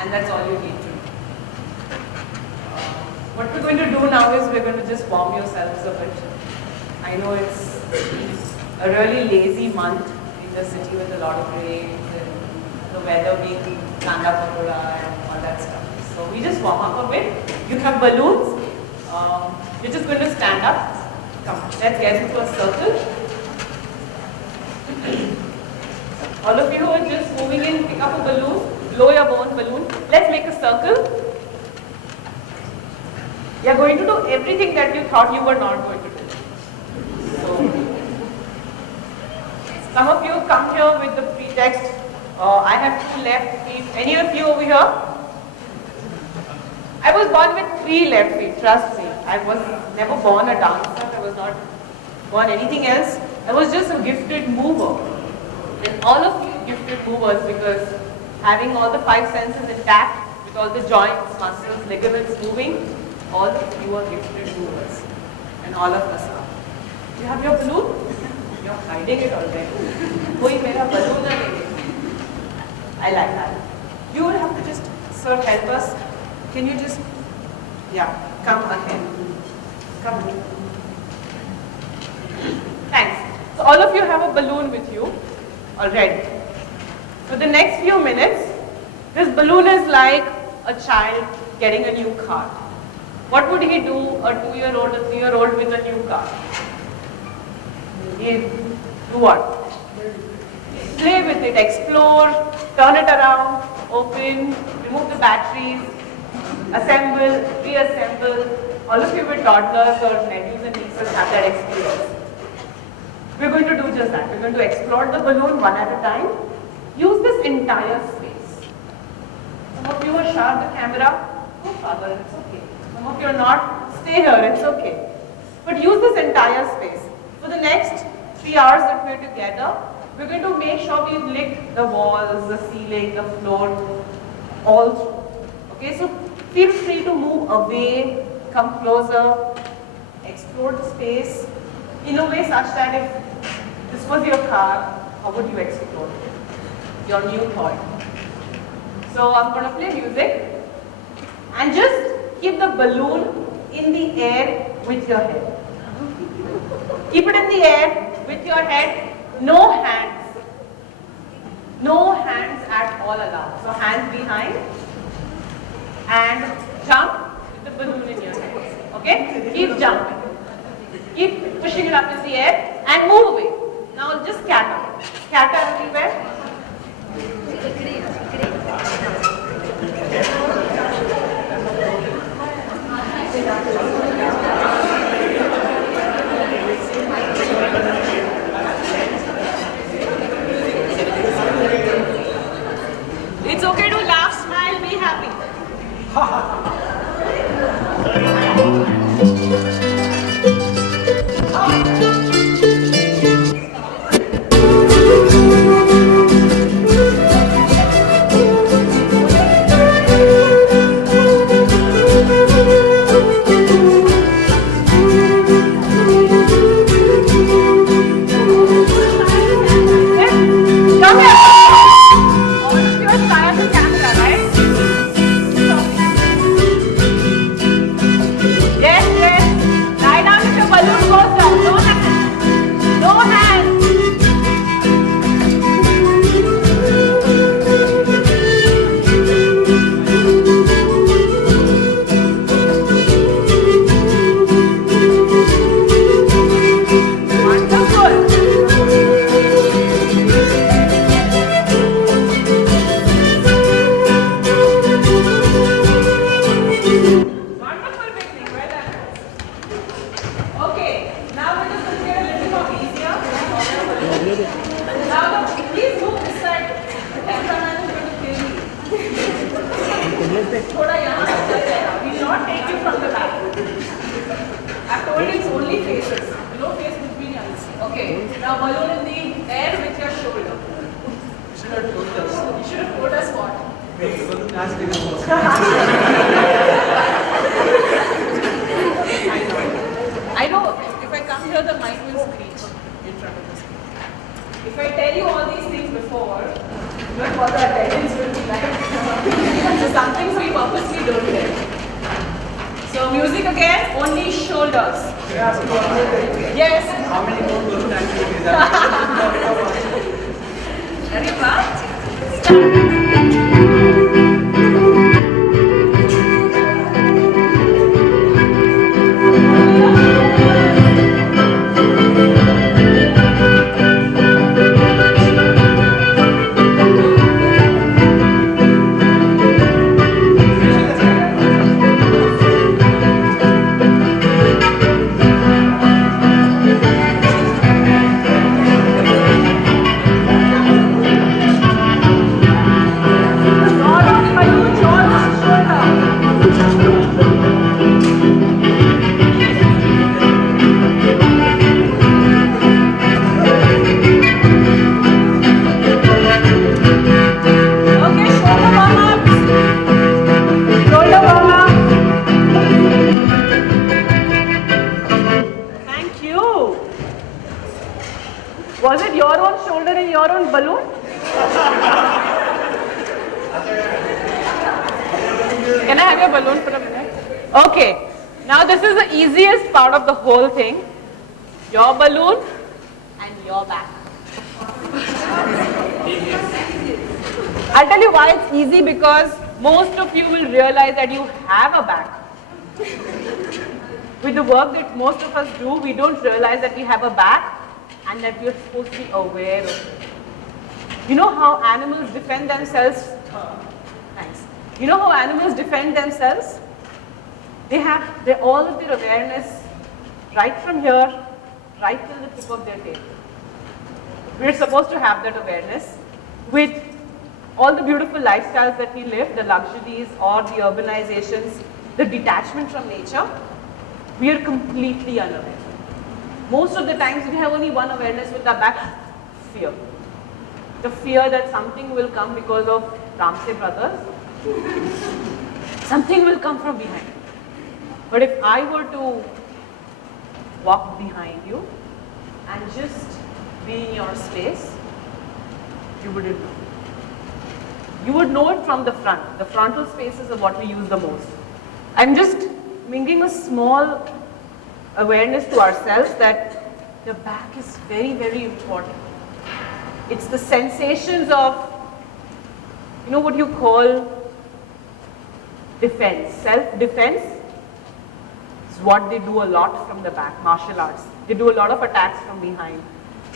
and that's all you need to do. What we're going to do now is we're going to just warm yourselves a bit. I know it's a really lazy month in the city with a lot of rain and the weather being Kanda Pakoda and all that stuff. So we just warm up a bit. You have balloons. You're just going to stand up. Come on, let's get into a circle. All of you who are just moving in, pick up a balloon, blow your own balloon. Let's make a circle. You're going to do everything that you thought you were not going to do. So, some of you come here with the pretext, I have 2 left feet. Any of you over here? I was born with 3 left feet, trust me. I was never born a dancer, I was not born anything else. I was just a gifted mover. And all of you gifted movers, because having all the 5 senses intact, with all the joints, muscles, ligaments moving, all of you are gifted movers. And all of us are. You have your balloon? You're hiding it already. Koi mera balloon na le. I like that. You will have to just, sir, help us. Can you just, yeah, come ahead. Come here. Thanks. So all of you have a balloon with you already. For the next few minutes, this balloon is like a child getting a new car. What would he do, a 2-year-old, a 3-year-old with a new car? He'd do what? Play with it, explore, turn it around, open, remove the batteries, assemble, reassemble. All of you with toddlers or nephews and nieces have that experience. We're going to do just that. We're going to explore the balloon one at a time. Use this entire space. Some of you are sharp the camera. Go further, it's okay. Some of you are not. Stay here, it's okay. But use this entire space. For the next 3 hours that we're together, we're going to make sure we lick the walls, the ceiling, the floor, all through. Okay, so feel free to move away, come closer, explore the space in a way such that if this was your car, how would you explore it? Your new toy. So I'm going to play music and just keep the balloon in the air with your head. Keep it in the air with your head, no hands. No hands at all allowed. So hands behind and jump with the balloon in your hands. Okay? Keep jumping. Keep pushing it up in the air and move away. Now just scatter. Scatter everywhere. It's okay to laugh, smile, be happy. shoulders. Yes. How many more balloon activities are there? Very fast. Start. Was it your own shoulder and your own balloon? Can I have your balloon for a minute? Okay. Now this is the easiest part of the whole thing. Your balloon and your back. I'll tell you why it's easy, because most of you will realize that you have a back. With the work that most of us do, we don't realize that we have a back and that we are supposed to be aware of it. You know how animals defend themselves? Thanks. You know how animals defend themselves? They have all of their awareness right from here, right till the tip of their tail. We're supposed to have that awareness. With all the beautiful lifestyles that we live, the luxuries or the urbanizations, the detachment from nature, we are completely unaware. Most of the times we have only one awareness with our back: fear. The fear that something will come because of Ramsey brothers. Something will come from behind. But if I were to walk behind you and just be in your space, you wouldn't know. You would know it from the front. The frontal spaces are what we use the most. I'm just bringing a small awareness to ourselves that the back is very, very important. It's the sensations of, you know what you call defense, self-defense. It's what they do a lot from the back, martial arts. They do a lot of attacks from behind.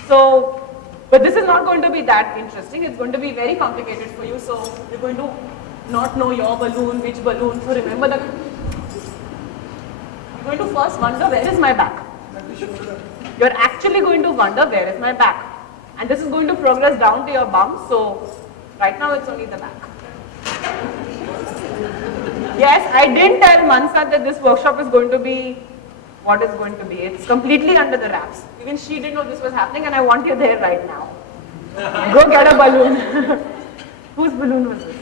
So, but this is not going to be that interesting. It's going to be very complicated for you. So you're going to not know your balloon, which balloon. So remember that you're going to first wonder, where is my back? You're actually going to wonder, where is my back? And this is going to progress down to your bum. So right now it's only the back. Yes, I didn't tell Mansa that this workshop is going to be what it's going to be. It's completely under the wraps. Even she didn't know this was happening, and I want you there right now. Go get a balloon. Whose balloon was this?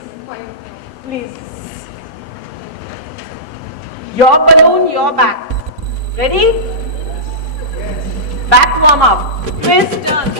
Please. Your balloon, your back. Ready? Back warm up. Twist, turn.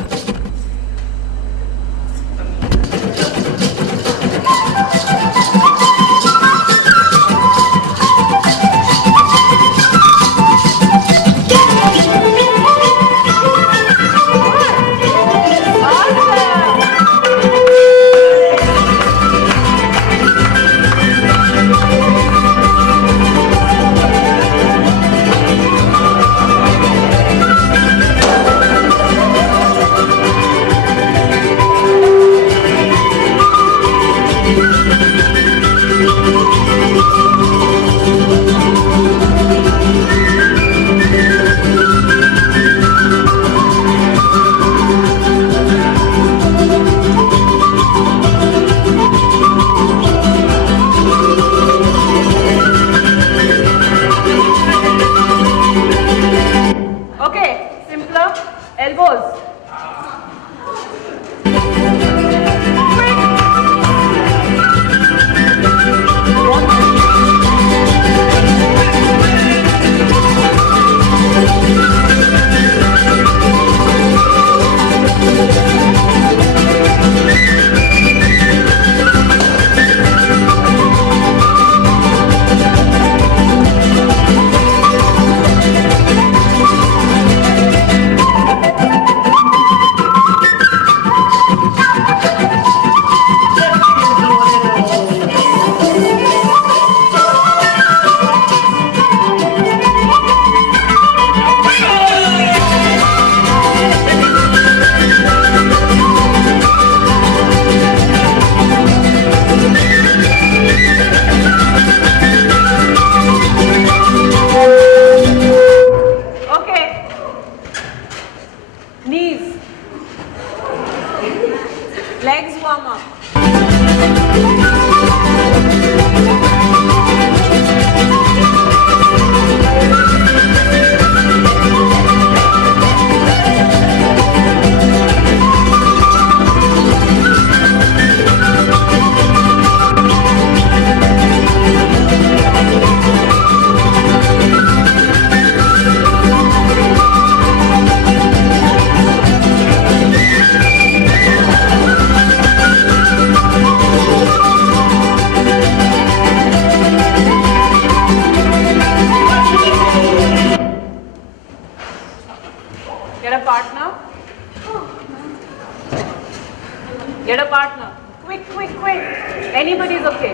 Anybody is okay.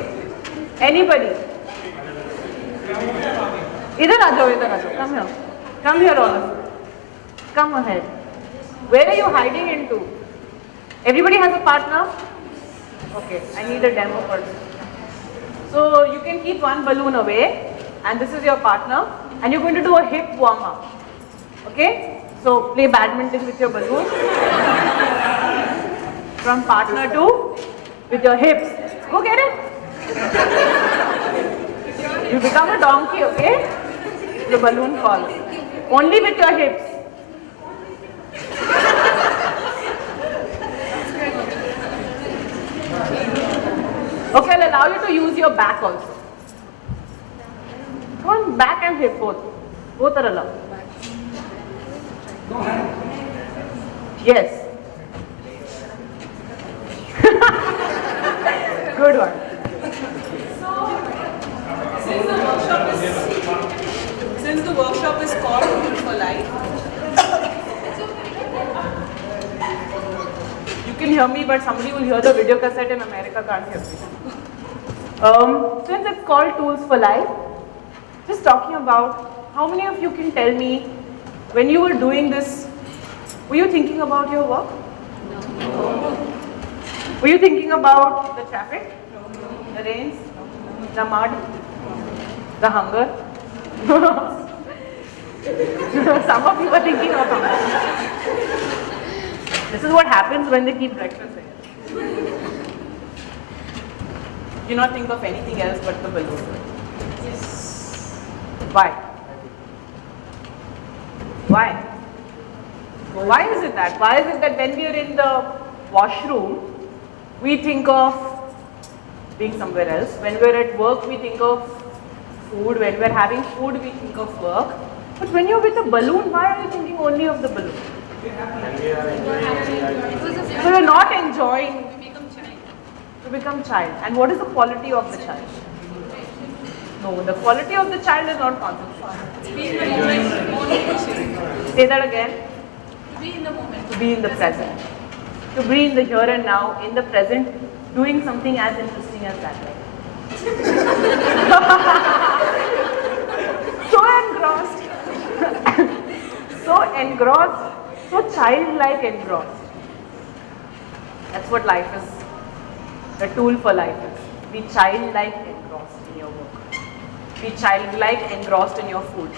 Anybody. Idhar aa jao, idhar aa jao. Come here. Come here all of you. Come ahead. Where are you hiding into? Everybody has a partner? Okay, I need a demo person. So you can keep one balloon away and this is your partner and you're going to do a hip warm up. Okay? So play badminton with your balloon. From partner to with your hips. Go get it. You become a donkey, okay? The balloon falls. Only with your hips. Okay, I'll allow you to use your back also. Come on, back and hip both. Both are allowed. Yes. Good one. Since the workshop is called Tool for Life, You can hear me, but somebody will hear the video cassette in America, can't hear me. Since it's called Tools for Life, just talking about how many of you can tell me when you were doing this, were you thinking about your work? No. Were you thinking about the traffic, the rains, the mud, the hunger? Some of you are thinking of hunger. This is what happens when they keep breakfast there. Do not think of anything else but the balloon. Yes. Why? Why? Why is it that? Why is it that when we are in the washroom, we think of being somewhere else? When we are at work, we think of food. When we are having food, we think of work. But when you're with a balloon, why are you thinking only of the balloon? So you're not enjoying. To become child. And what is the quality of the child? No, the quality of the child is not constant. Say that again. to be in the moment. To be in the present. To be in the here and now, in the present, doing something as interesting as that. So engrossed. So engrossed. So childlike engrossed. That's what life is. The tool for life is. Be childlike engrossed in your work. Be childlike engrossed in your food.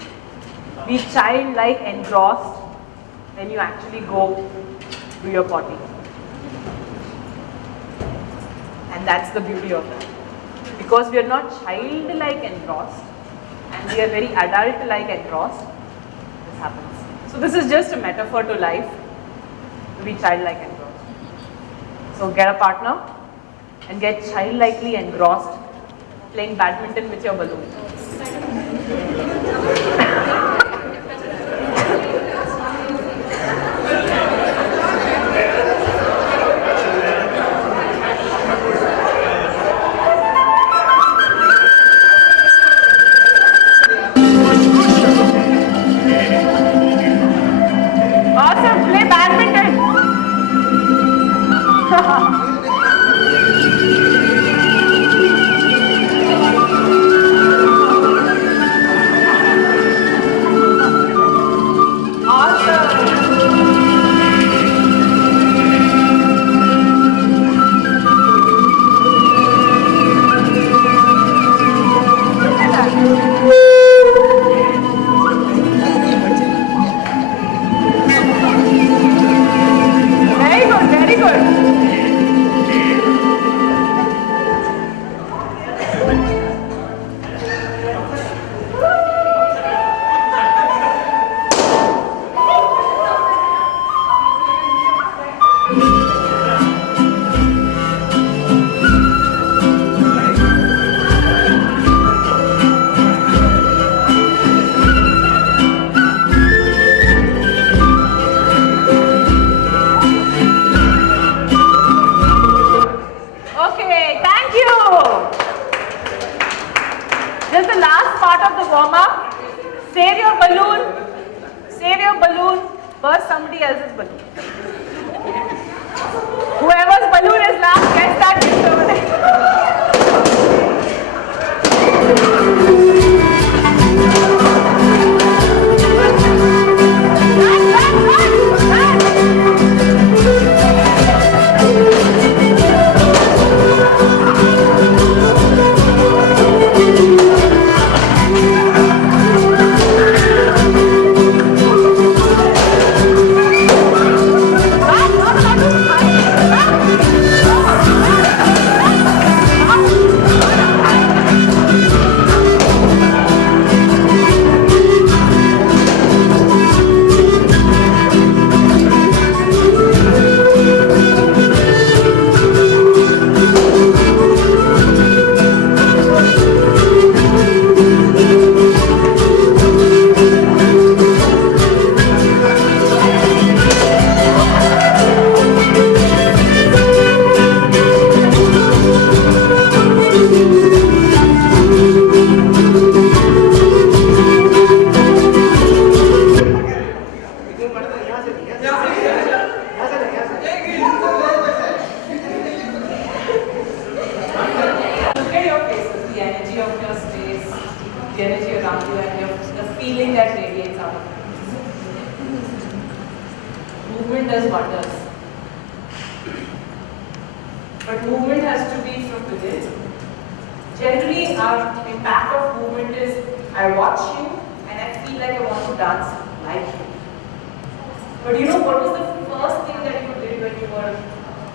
Be childlike engrossed when you actually go do your potty. And that's the beauty of that. Because we are not childlike engrossed and we are very adult-like engrossed, this happens. So this is just a metaphor to life, to be childlike engrossed. So get a partner and get childlikely engrossed playing badminton with your balloon. Awesome, play badminton. Very good, very good. Okay, thank you. This is the last part of the warm-up. Save your balloon. Save your balloon. Burst somebody else's balloon. Whoever's balloon is last gets that gift over there. the energy around you and the feeling that radiates out of you. Movement does wonders. But movement has to be from within. Generally, our impact of movement is I watch you and I feel like I want to dance like you. But you know what was the first thing that you did when you were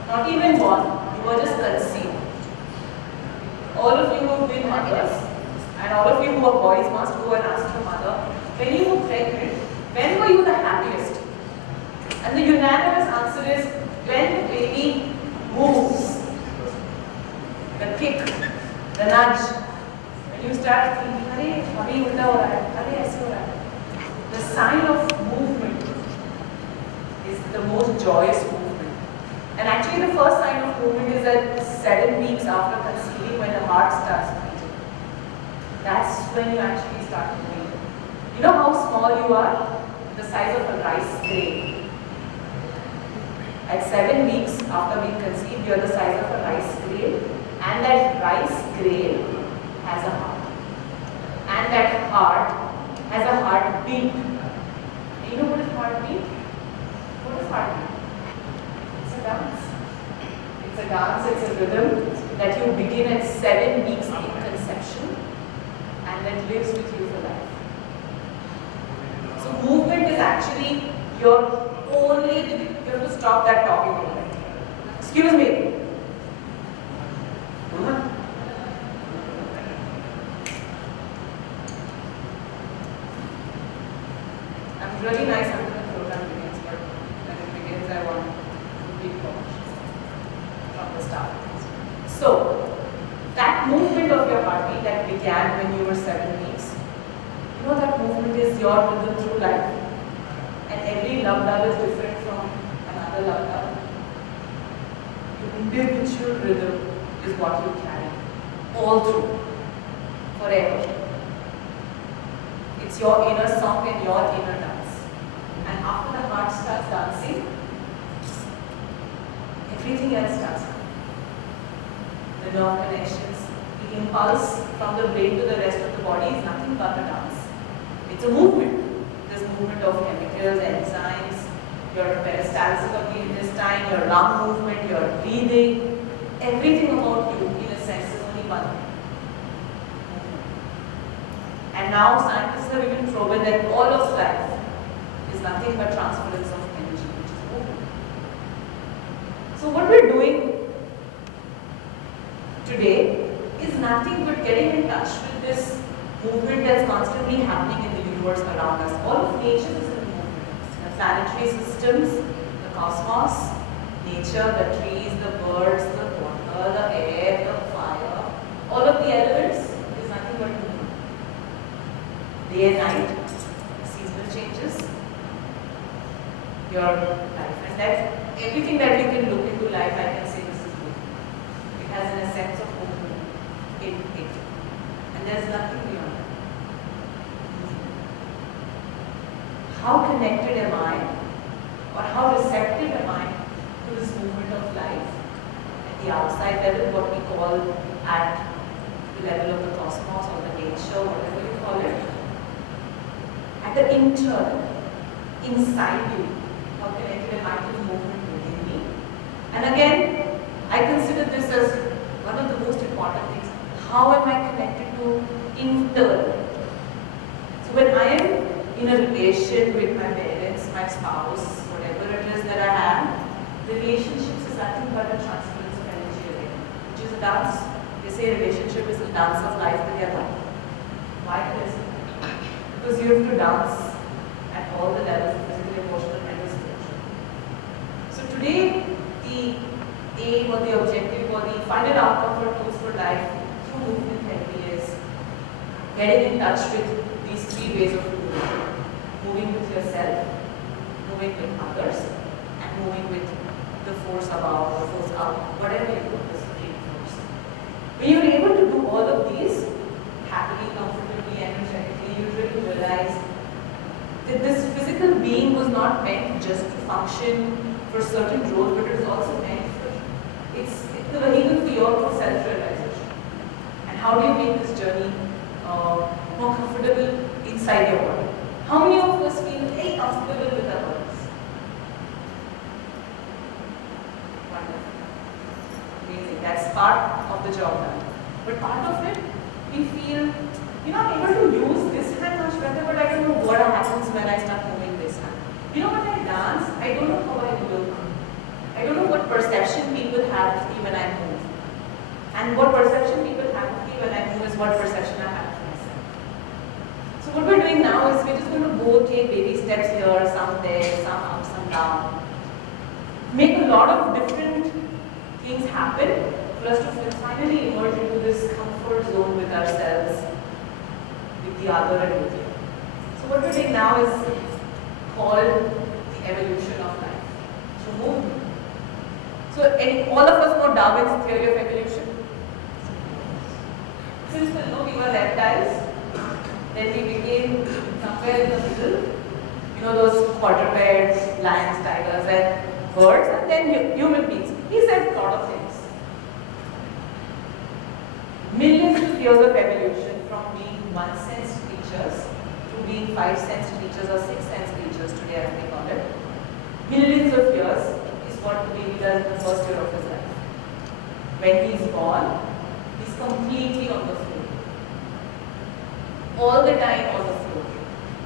not even born? You were just conceived. All of you who have been mothers and all of you who are boys must go and ask your mother, when you were pregnant, when were you the happiest? And the unanimous answer is when the baby moves, the kick, the nudge. When you start thinking, "Arey, abhi ulta ho raha hai, arey aise ho raha hai." The sign of movement is the most joyous movement. And actually the first sign of movement is at 7 weeks after conceiving when the heart starts beating. That's when you actually start moving. You know how small you are? The size of a rice grain. At 7 weeks after being conceived, you are the size of a rice grain, and that rice grain has a heart. And that heart has a heartbeat. You know what is heartbeat? What is heartbeat? It's a dance. It's a dance, it's a rhythm that you begin at 7 weeks in conception and that lives with you for life. So movement is actually your only, you have to stop that talking over there. Excuse me. I'm really nice until the program begins, but when it begins, I want complete permission from the start. So, that movement of your heartbeat that began when you were 7 weeks, you know that movement is your rhythm through life. And every love is different from another love. Your individual rhythm is what you carry all through, forever. It's your inner song and your inner dance. And after the heart starts dancing, everything else starts coming. The nerve connections, the impulse from the brain to the rest of the body is nothing but a dance. It's a movement. This movement of chemicals, enzymes, your peristalsis of the intestine, your lung movement, your breathing, everything about you in a sense is only one thing. And now scientists have even proven that all of life is nothing but transference of energy, which is movement. So what we're doing today is nothing but getting in touch with this movement that's constantly happening in the universe around us. All of nature is in movement. The planetary systems, the cosmos, nature, the trees, the birds, the water, the air, the fire, all of the elements is nothing but movement. Day and night, seasonal changes, your life and death, everything that you can look into life, I can say this is movement. It has an essence of movement in it. And there's nothing beyond that. How connected am I, or how receptive am I to this movement of life at the outside level, what we call at the level of the cosmos or the nature, whatever you call it, at the internal, inside you, how connected am I to the movement within me? And again, I consider this as one of the most important things. How am I connected to internal? So when I am in a relation with my parents, my spouse, whatever it is that I have, relationships is nothing but a transference of energy again, which is a dance. They say relationship is a dance of life together. Why is it? Because you have to dance at all the levels, physical, emotional, mental, spiritual. So today, the aim or the objective or the final outcome for Tools for Life through movement therapy is getting in touch with these 3 ways of moving. Moving with yourself, moving with others, and moving with the force above or force up, whatever you call this force. When you're able to do all of these happily, comfortably, energetically, you really realize that this physical being was not meant just to function for certain roles, but it is also meant for, it's the vehicle for your self-realization. And how do you make this journey more inside your body. How many of us feel very comfortable with our bodies? Wonderful. Amazing. That's part of the job done. But part of it, we feel, I'm able to use this hand much better, but I don't know what happens when I start moving this hand. When I dance, I don't know how I look. I don't know what perception people have of me when I move. And what perception people have of me when I move is what perception I have of myself. So what we're doing now is we're just going to go take baby steps here, some there, some up, some down. Make a lot of different things happen for us to finally emerge into this comfort zone with ourselves, with the other and with you. So what we're doing now is called the evolution of life. So movement. So all of us know Darwin's theory of evolution. Simple, no? We were reptiles. Then we became somewhere in the middle. Those quadrupeds, lions, tigers, and birds, and then human beings. He said a lot of things. Millions of years of evolution from being one-sensed creatures to being five-sensed creatures or six-sensed creatures today, as they call it. Millions of years is what the baby does in the first year of his life. When he is born, he is completely on the floor. All the time on the floor.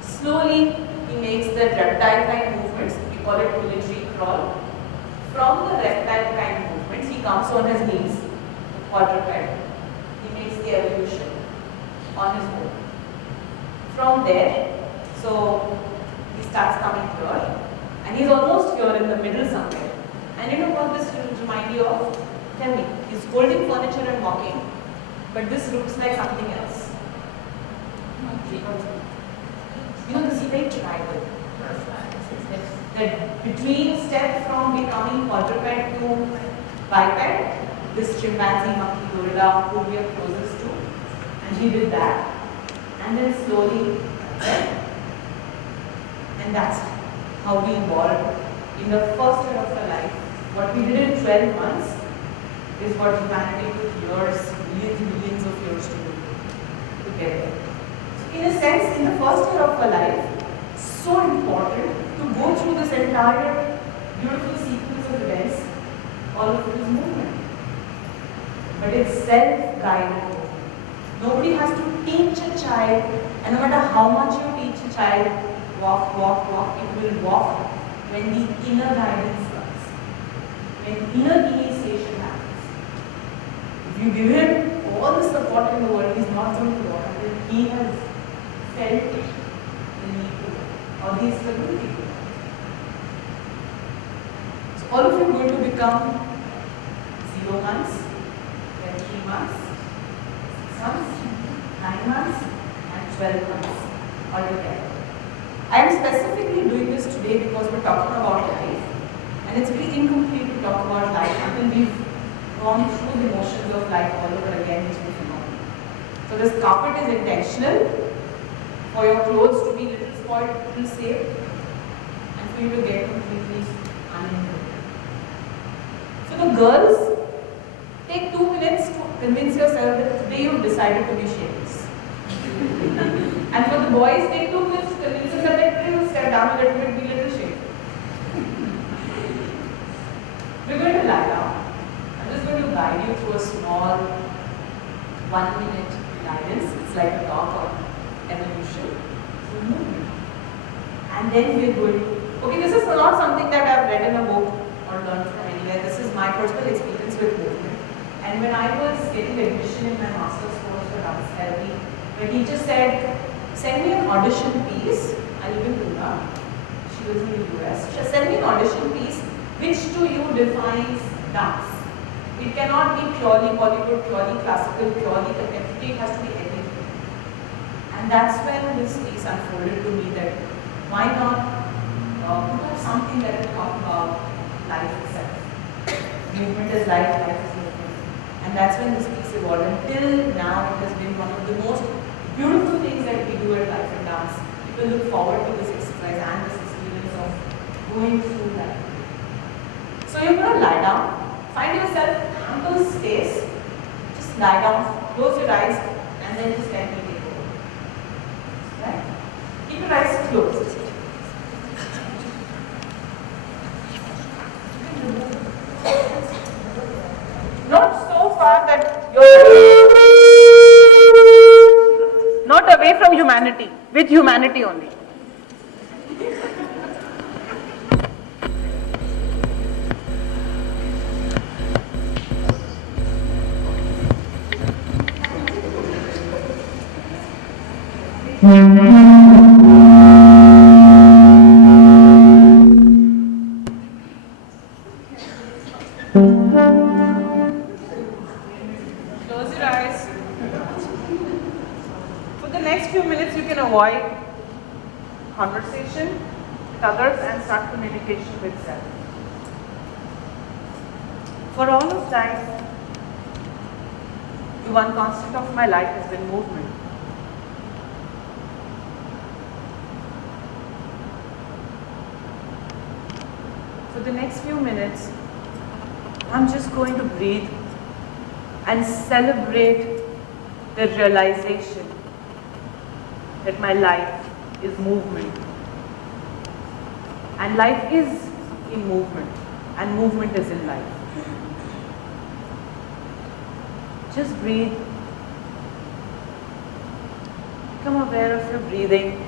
Slowly, he makes the reptile kind movements. We call it military crawl. From the reptile kind movements, he comes on his knees, quadruped. He makes the evolution on his own. From there, so he starts coming here, and he's almost here in the middle somewhere. And you know what this will remind you of? Tell me. He's holding furniture and walking, but this looks like something else. This is very tribal. That between step from becoming quadruped to biped, this chimpanzee, monkey, gorilla, who we are closest to, and he did that, and then slowly, and that's how we evolved in the first year of our life. What we did in 12 months is what humanity took years, millions of years to do together. So in a sense, in the first year of our life, so important to go through this entire beautiful sequence of events, all of it is movement. But it's self-guided movement. Nobody has to teach a child, and no matter how much you teach a child, walk, it will walk when the inner guidance comes, when inner initiation happens. If you give him all the support in the world, he's not going to walk until he has felt the need to walk, or the stability to walk. So all of you are going to become 0 months, then 3 months, 6 months, 9 months, and 12 months altogether. I am specifically doing this today because we're talking about life, and it's very incomplete to talk about life until we've gone through the motions of life all over again, which is phenomenal. So this carpet is intentional for your clothes to be little spoiled, little safe, and for you to get completely uninhibited. So the girls, take 2 minutes to convince yourself that today you've decided to be shameless. And for the boys, take 2 minutes to convince yourself that today you'll step down a little bit, be a little shameless. We're going to lie down. I'm just going to guide you through a small 1-minute guidance. It's like a talk on evolution. And then we're going to, okay, this is not something that I've read in a book or learned from anywhere. This is my personal experience with movement. And when I was getting admission in my master's course for dance therapy, my teacher said, send me an audition piece. I live in Intra. She was in the US. She said, send me an audition piece which to you defines dance. It cannot be purely Bollywood, purely classical, purely contemporary. It has to be everything. And that's when this piece unfolded to me that why not put up something that will talk about life itself. Movement is life, life is movement. And that's when this piece evolved. Until now, it has been one of the most beautiful things that we do at Life and Dance. People look forward to this exercise and this experience of going through life. So you're going to lie down. Find yourself ample space. Just lie down, close your eyes, and then just let me take over. Right? Keep your eyes closed. Not so far that you're not away from humanity, with humanity only. Close your eyes. For the next few minutes, you can avoid conversation with others and start communication with self. For all of life, the one constant of my life has been movement. For the next few minutes, I'm just going to breathe and celebrate the realization that my life is movement. And life is in movement, and movement is in life. Just breathe. Become aware of your breathing,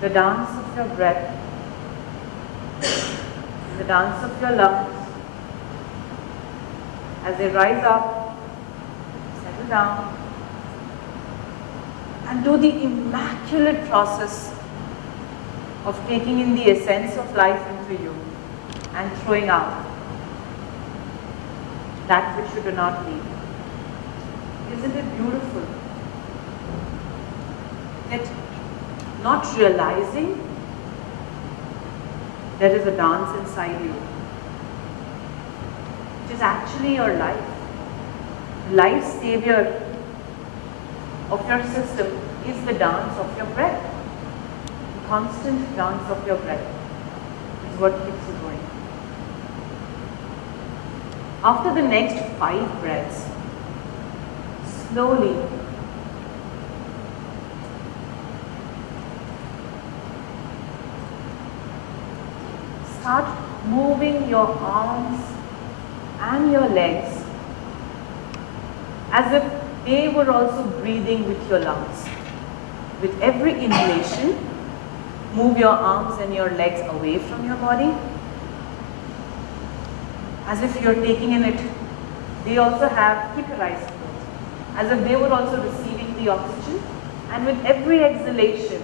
the dance of your breath, the dance of your lungs. As they rise up, settle down, and do the immaculate process of taking in the essence of life into you and throwing out that which you do not need. Isn't it beautiful that not realizing there is a dance inside you, which is actually your life. The life savior of your system is the dance of your breath. The constant dance of your breath is what keeps you going. After the next 5 breaths, slowly start moving your arms and your legs as if they were also breathing with your lungs. With every inhalation, move your arms and your legs away from your body as if you're taking in it. They also have, keep your eyes closed, as if they were also receiving the oxygen, and with every exhalation,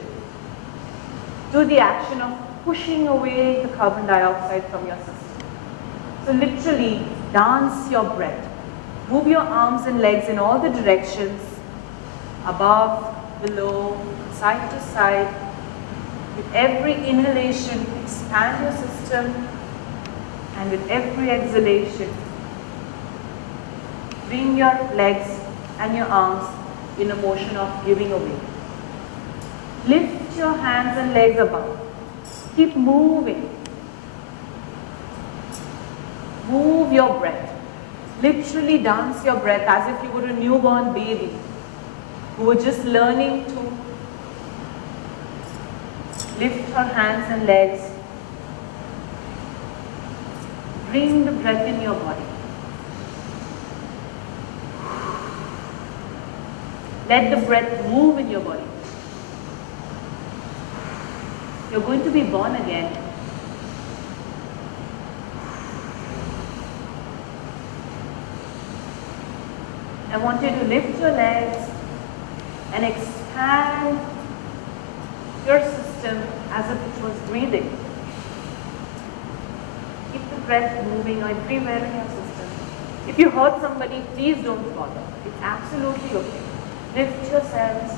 do the action of pushing away the carbon dioxide from your system. So literally, dance your breath. Move your arms and legs in all the directions, above, below, side to side. With every inhalation, expand your system, and with every exhalation, bring your legs and your arms in a motion of giving away. Lift your hands and legs above. Keep moving. Move your breath. Literally dance your breath as if you were a newborn baby who were just learning to lift her hands and legs. Bring the breath in your body. Let the breath move in your body. You're going to be born again. I want you to lift your legs and expand your system as if it was breathing. Keep the breath moving everywhere in your system. If you hurt somebody, please don't bother. It's absolutely okay. Lift yourselves.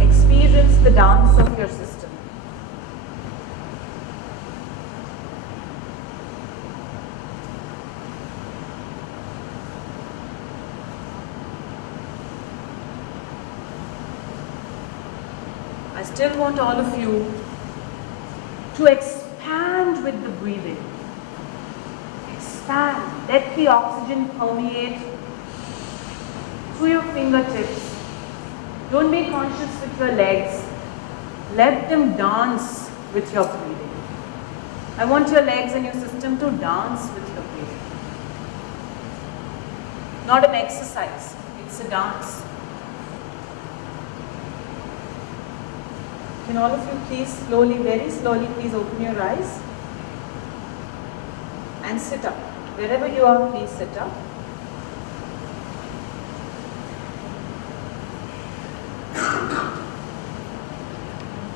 Experience the dance of your system. I still want all of you to expand with the breathing. Expand. Let the oxygen permeate through your fingertips. Don't be conscious with your legs. Let them dance with your breathing. I want your legs and your system to dance with your breathing. Not an exercise, it's a dance. Can all of you please slowly, very slowly, please open your eyes and sit up. Wherever you are, please sit up.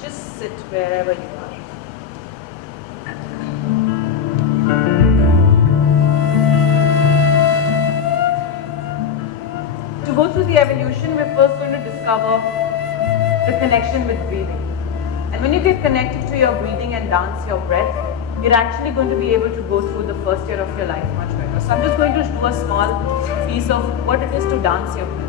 Just sit wherever you are. To go through the evolution, we're first going to discover the connection with breathing. And when you get connected to your breathing and dance your breath, you're actually going to be able to go through the first year of your life much better. So I'm just going to do a small piece of what it is to dance your breath.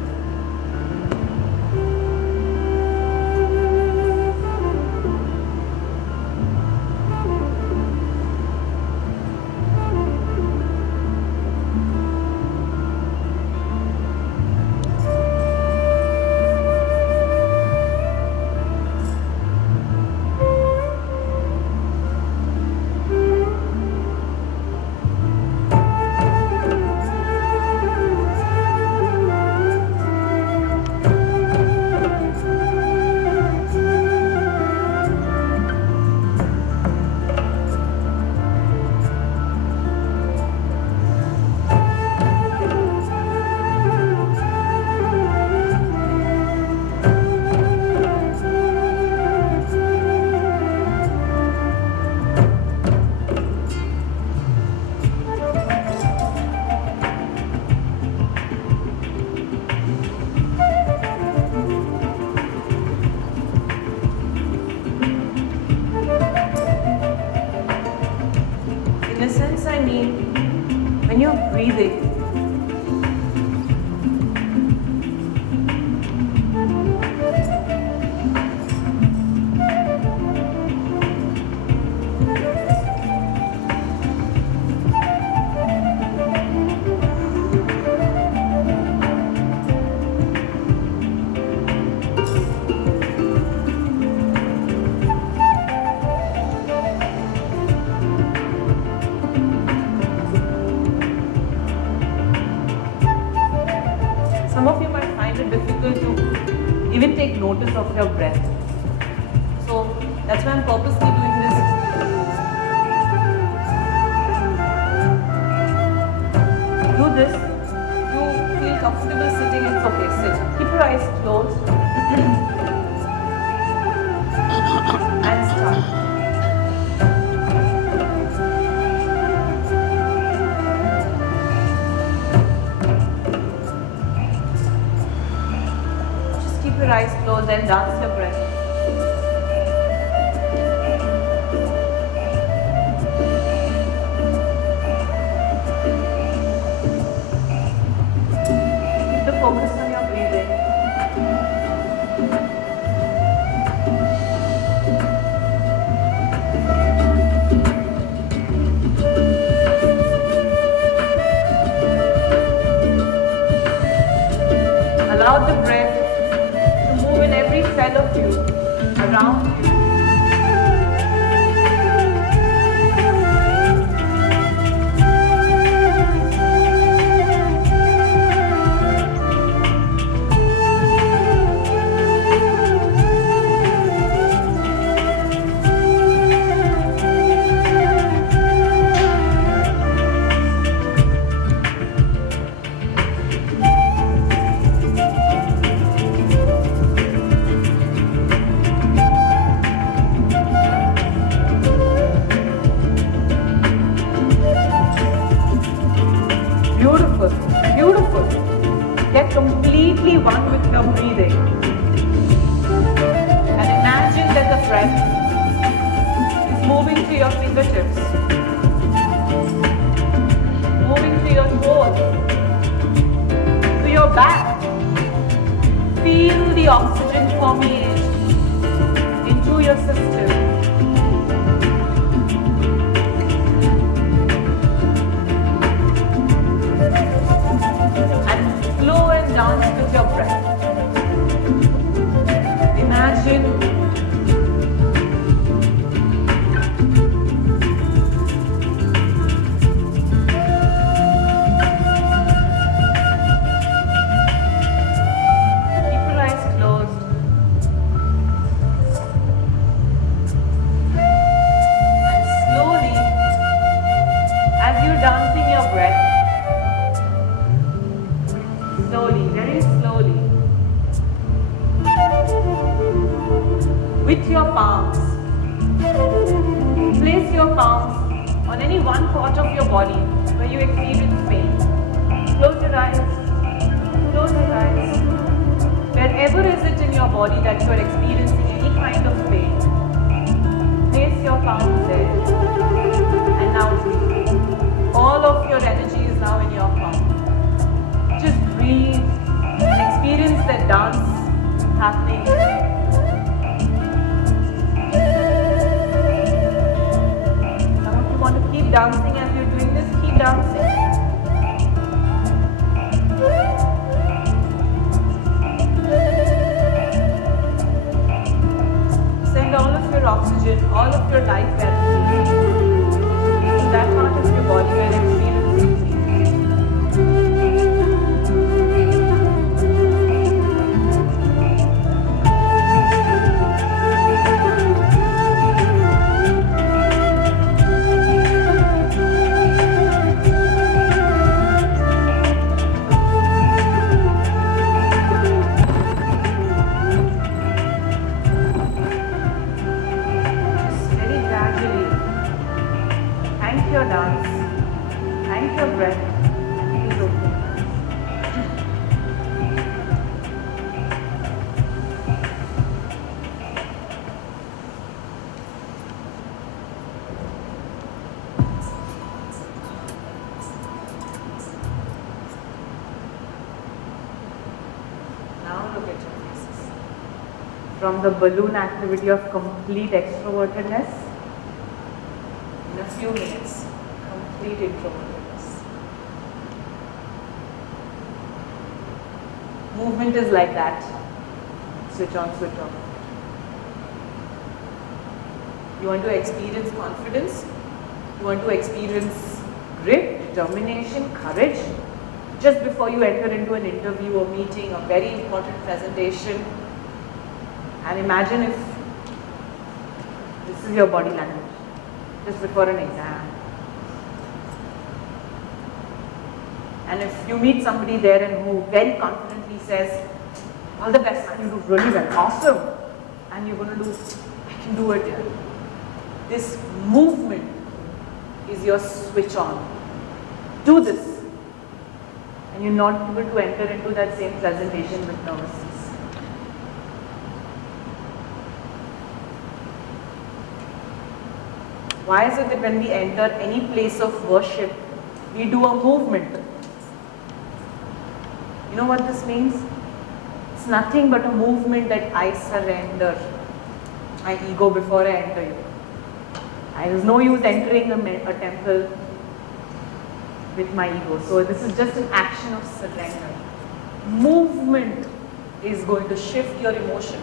When you're breathing, some of you might find it difficult to even take notice of your breath. So that's why I'm purposely doing this. Do this. You feel comfortable sitting, it's okay, sit. Keep your eyes closed. And start. Your eyes closed and dance your breath. Keep the focus on your breathing. Allow the breath in every cell of you, around you. Beautiful, beautiful. Get completely one with your breathing. And imagine that the breath is moving to your fingertips, moving to your toes, to your back. Feel the oxygen permeate into your system. your palms. Place your palms on any one part of your body where you experience pain. Close your eyes. Close your eyes. Wherever is it in your body that you are experiencing any kind of pain, place your palms there. And now breathe. All of your energy is now in your palm. Just breathe and experience that dance happening. Some of you want to keep dancing as you're doing this, keep dancing. Send all of your oxygen, all of your life energy to that part of your body where you're experiencing pain. Very gradually, thank your dance, thank your breath, and please open. Now look at your faces. From the balloon activity of complete extrovertedness, in a few minutes, complete introvertedness. Movement is like that. Switch on, switch off. You want to experience confidence? You want to experience grit, determination, courage? Just before you enter into an interview or meeting, a very important presentation, and imagine if this is your body language, just before an exam. And if you meet somebody there and who very confidently says, all the best man, you do really well, awesome. And you're going to do, I can do it here. This movement is your switch on. Do this. And you're not able to enter into that same presentation with nervousness. Why is it that when we enter any place of worship, we do a movement? You know what this means? It's nothing but a movement that I surrender my ego before I enter you. There's no use entering a temple with my ego. So this is just an action of surrender. Movement is going to shift your emotion.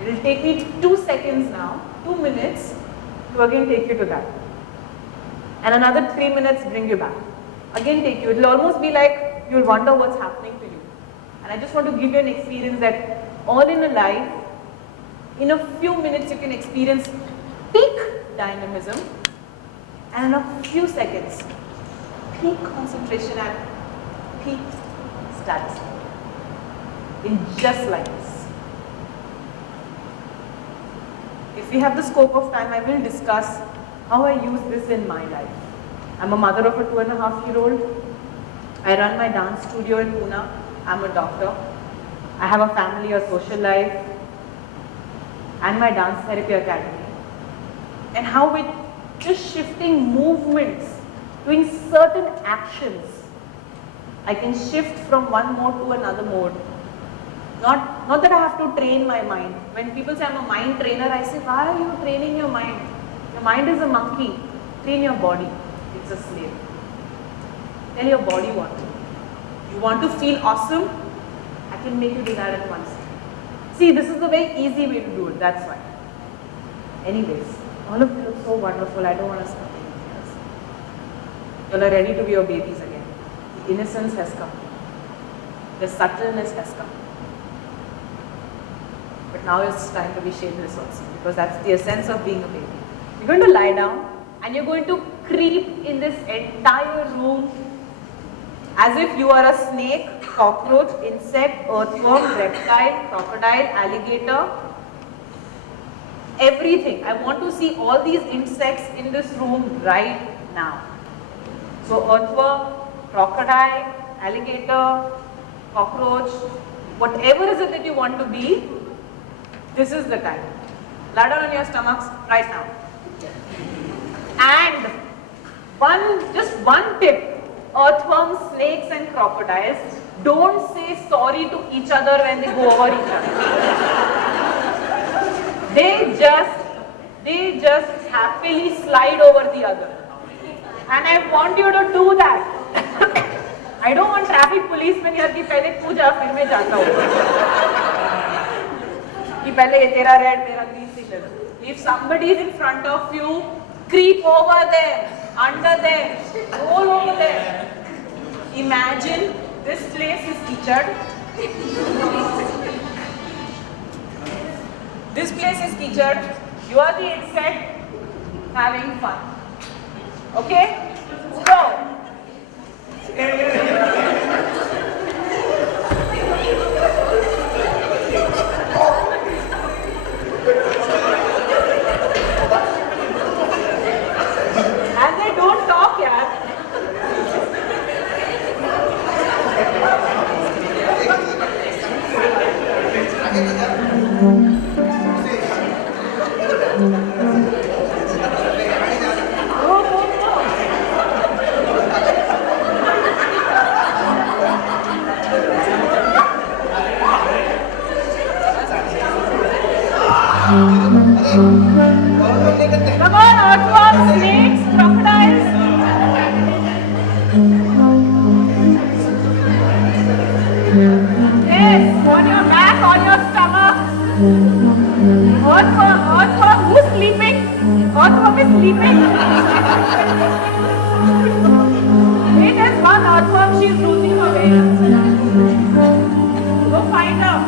It will take me 2 seconds now, 2 minutes, to again take you to that. And another 3 minutes bring you back. Again take you. It will almost be like you'll wonder what's happening to you. And I just want to give you an experience that all in a life, in a few minutes you can experience peak dynamism, and in a few seconds, peak concentration and peak status. In just like this. If we have the scope of time, I will discuss how I use this in my life. I'm a mother of a 2.5-year-old. I run my dance studio in Pune. I'm a doctor. I have a family, a social life, and my dance therapy academy. And how with just shifting movements, doing certain actions, I can shift from one mode to another mode. Not that I have to train my mind. When people say I'm a mind trainer, I say, why are you training your mind? Your mind is a monkey. Train your body. It's a slave. Tell your body what to do. You want to feel awesome? I can make you do that at once. See, this is a very easy way to do it. That's why. Anyways, all of you look so wonderful. I don't want to stop anything else. You all are ready to be your babies again. The innocence has come. The subtleness has come. But now it's time to be shameless also, because that's the essence of being a baby. You're going to lie down and you're going to creep in this entire room as if you are a snake, cockroach, insect, earthworm, reptile, crocodile, alligator. everything. I want to see all these insects in this room right now. So earthworm, crocodile, alligator, cockroach, whatever is it that you want to be, this is the time. Lie down on your stomachs right now. And just one tip, earthworms, snakes and crocodiles, don't say sorry to each other when they go over each other. They just happily slide over the other. And I want you to do that. I don't want traffic policemen here कि पहले तू जा फिर मैं जाता हूँ. कि पहले ये तेरा red मेरा green signal. If somebody is in front of you, creep over them, under them, roll over them. Imagine this place is featured. This place is featured. You are the insect having fun. Okay? So. And they don't talk, yaar. Come on, earthworms, snakes, crocodiles. Yes, on your back, on your stomach. Earthworm, who's sleeping? Earthworm is sleeping. Wait, there's one earthworm, she's losing her way. Go find her.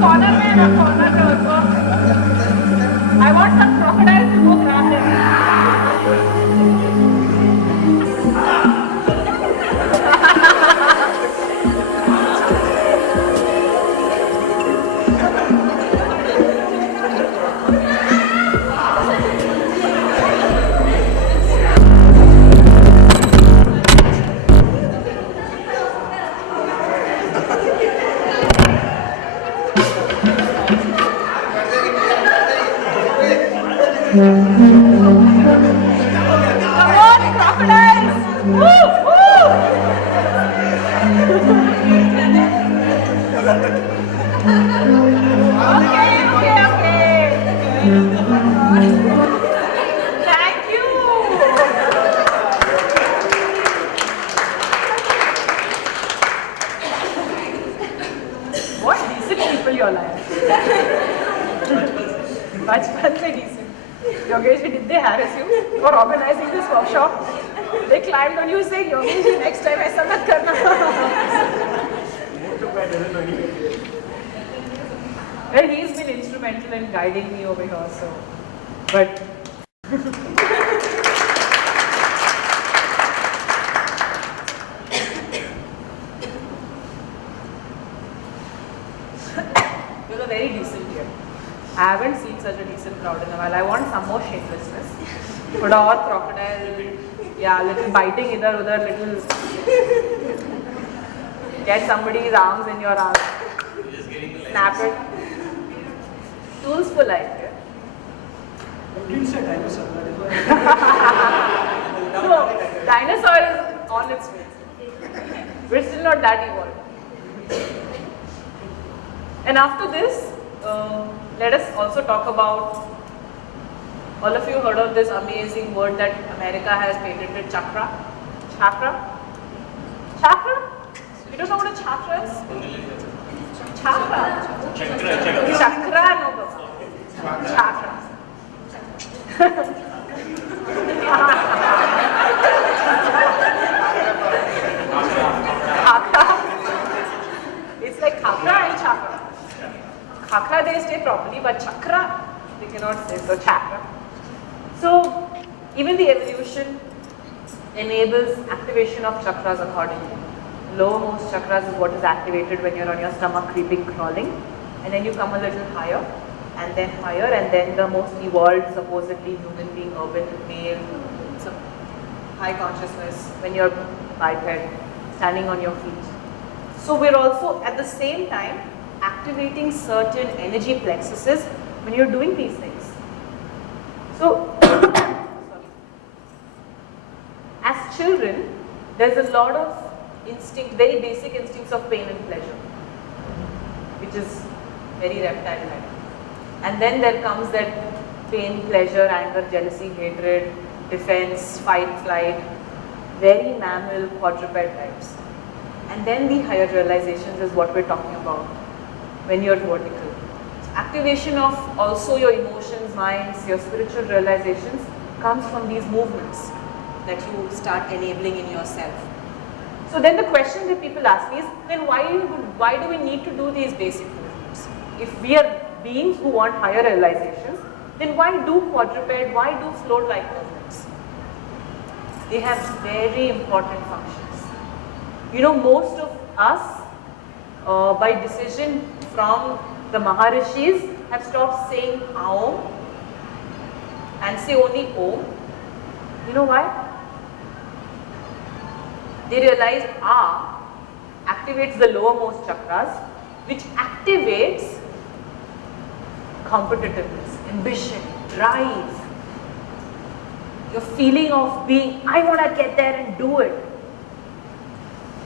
Corner में ना corner पे उसको. I want some crocodiles to go grab them. Come on, crocodiles! Woo! Woo! Okay. Thank you. What decent people you're like. Bachpan se decent. Yogesh, did they harass you for organizing this workshop? They climbed on you saying, Yogesh, next time ऐसा मत करना. Well, he's been instrumental in guiding me over here, so. But. It was a very decent year. I haven't seen such a decent crowd in a while. I want some more shamelessness. Put a crocodile, yeah, little biting idhar udhar, little. Get somebody's arms in your arms. Snap it. Tools for life, yeah? No, dinosaur is on its way. We're still not that evolved. And after this, let us also talk about, all of you heard of this amazing word that America has patented, chakra? Chakra? Chakra? You don't know what a chakra is? Chakra. Chakra, no baba. Chakra. Chakra. It's like khakra and chakra. Khakra they stay properly, but chakra they cannot say. So chakra. So even the evolution enables activation of chakras accordingly. Lowermost chakras is what is activated when you're on your stomach creeping, crawling, and then you come a little higher, and then the most evolved, supposedly human being, urban male, some high consciousness when you're biped, standing on your feet. So we're also at the same time activating certain energy plexuses when you're doing these things. So as children, there's a lot of instinct, very basic instincts of pain and pleasure, which is very reptile-like. And then there comes that pain, pleasure, anger, jealousy, hatred, defense, fight, flight, very mammal, quadruped types. And then the higher realizations is what we're talking about when you're vertical. So activation of also your emotions, minds, your spiritual realizations comes from these movements that you start enabling in yourself. So then the question that people ask me is, then why do we need to do these basic movements? If we are beings who want higher realizations, then why do quadruped, why do float-like movements? They have very important functions. You know, most of us, by decision from the Maharishis, have stopped saying Aum and say only Om. You know why? They realize A activates the lowermost chakras, which activates competitiveness, ambition, drive, your feeling of being, I want to get there and do it.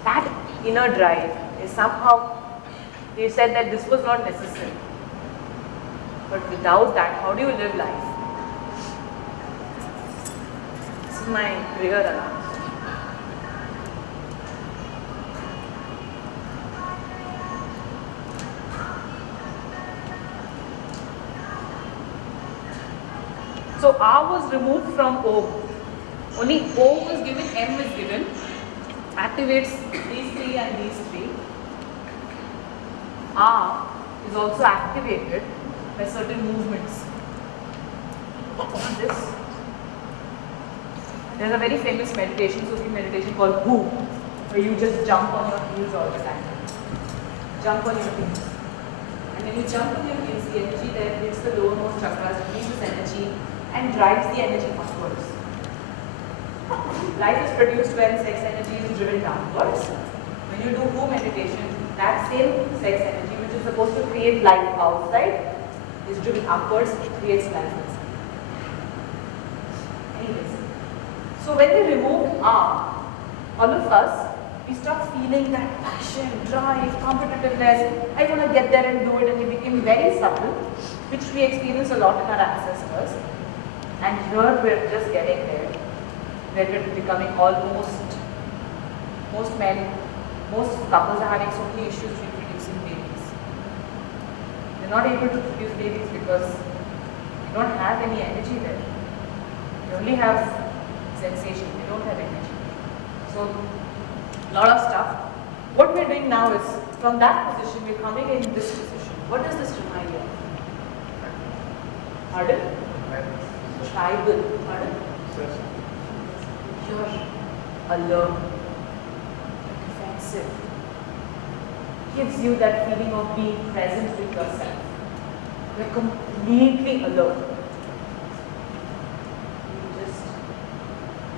That inner drive is somehow, they said that this was not necessary. But without that, how do you live life? This is my trigger alarm. So R was removed from O. Only O was given, M is given. Activates these three and these three. R is also activated by certain movements. This. There's a very famous meditation, Sufi meditation called Hu, where you just jump on your heels all the time. Jump on your heels. And when you jump on your heels, the energy there hits the lowermost chakras, releases energy, and drives the energy upwards. Life is produced when sex energy is driven downwards. When you do Hu meditation, that same sex energy, which is supposed to create life outside, is driven upwards, it creates life inside. Anyways, so when they removed R, all of us, we start feeling that passion, drive, competitiveness, I want to get there and do it, and we became very subtle, which we experience a lot in our ancestors. And here we're just getting there. We're becoming almost, most couples are having so many issues reproducing babies. They're not able to produce babies because you don't have any energy there. You only have sensation, you don't have energy. So, a lot of stuff. What we're doing now is, from that position, we're coming in this position. What does this remind you of? Pardon? Tribal. Pardon? You're alert, defensive. Gives you that feeling of being present with yourself. You're completely alert. You just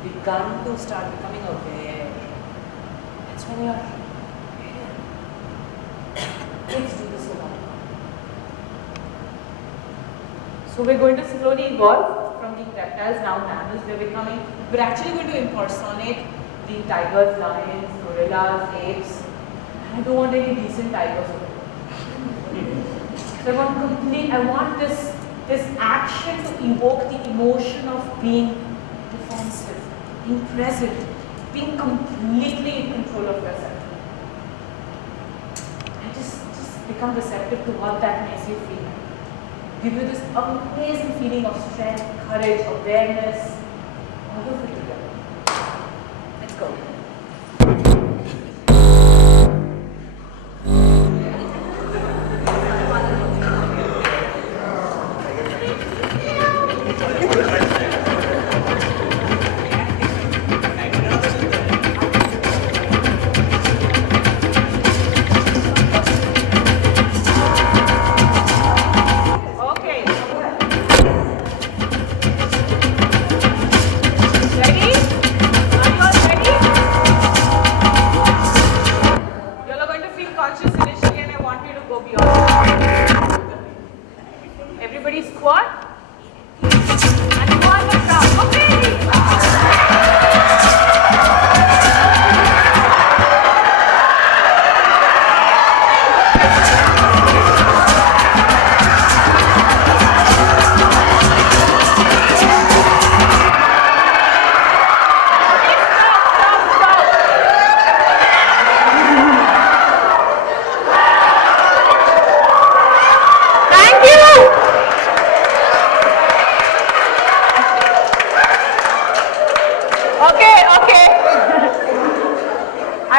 begun to start becoming aware. That's when you're aware. Let's do this a lot. So we're going to slowly evolve from being reptiles, now mammals. We're actually going to impersonate the tigers, lions, gorillas, apes. I don't want any decent tigers. So I want this action to evoke the emotion of being defensive, being present, being completely in control of yourself. And just become receptive to what that makes you feel. Give you this amazing feeling of strength, courage, awareness, all of it together. Let's go.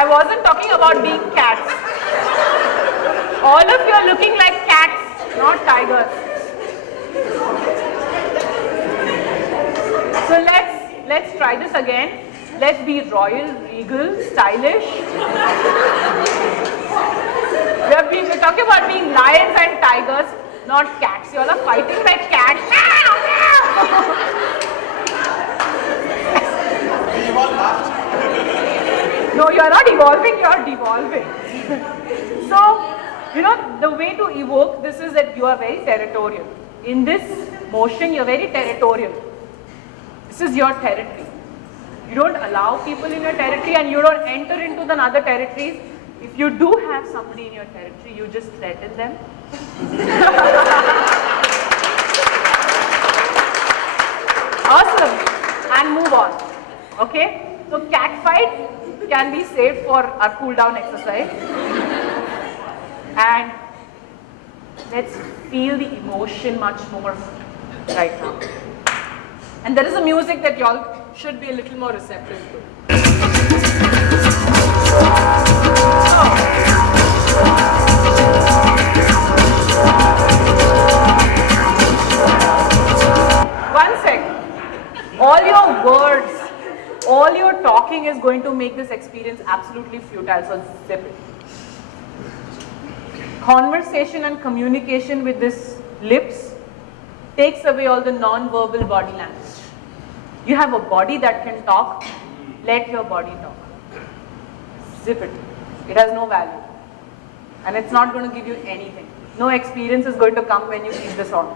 wasn't talking about being cats. All of you are looking like cats, not tigers. So let's try this again. Let's be royal, regal, stylish. We're talking about being lions and tigers, not cats. You all are fighting like cats. No, you are not evolving, you are devolving. So, you know, the way to evoke this is that you are very territorial. In this motion, you are very territorial. This is your territory. You don't allow people in your territory and you don't enter into the other territories. If you do have somebody in your territory, you just threaten them. Awesome. And move on. Okay? So cat fight can be saved for our cool down exercise. And let's feel the emotion much more right now. And there is a music that y'all should be a little more receptive to. One second. All your words, all your talking is going to make this experience absolutely futile, so zip it. Conversation and communication with this lips takes away all the non-verbal body language. You have a body that can talk, let your body talk. Zip it. It has no value. And it's not going to give you anything. No experience is going to come when you keep this on.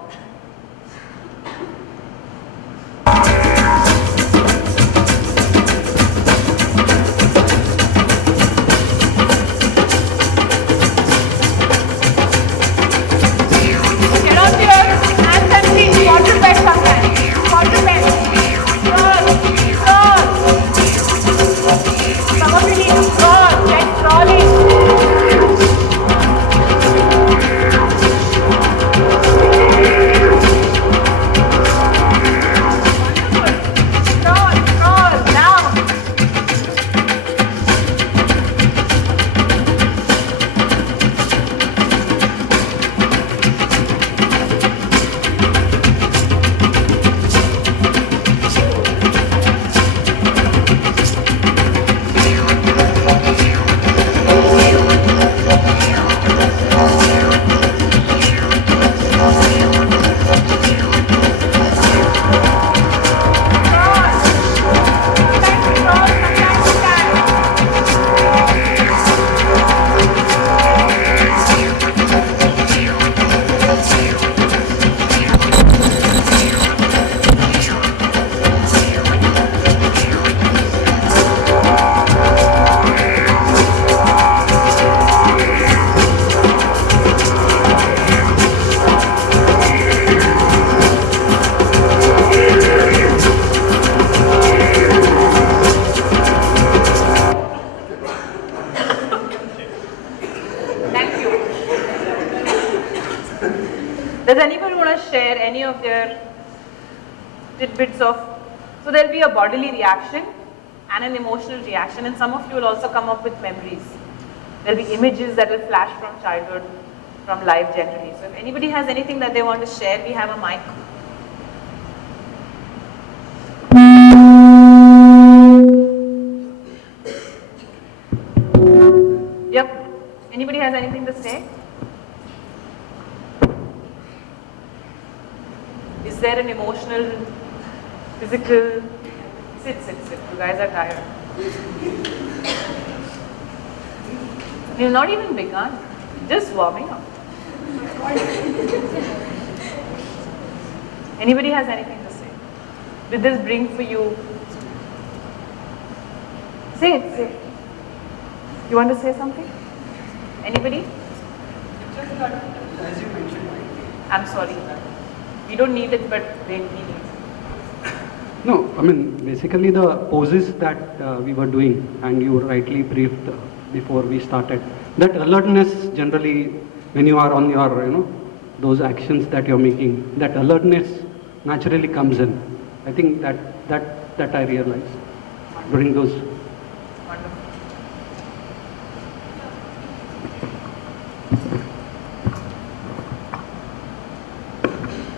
Get on there, hands and feet, quadruped sometimes. Quadruped. Crawl. Some of you need to crawl. Get crawling. Does anybody want to share any of their tidbits of, so there will be a bodily reaction and an emotional reaction, and some of you will also come up with memories. There will be images that will flash from childhood, from life generally. So if anybody has anything that they want to share, we have a mic. Yep. Anybody has anything to say? Is there an emotional, physical? Sit. You guys are tired. You've not even begun. Just warming up. Anybody has anything to say? Did this bring for you? Say it. You want to say something? Anybody? As you mentioned, I'm sorry. We don't need it, but they need it. No, I mean, basically the poses that we were doing, and you rightly briefed before we started, that alertness generally, when you are on your, those actions that you're making, that alertness naturally comes in. I think that I realized during those. Wonderful.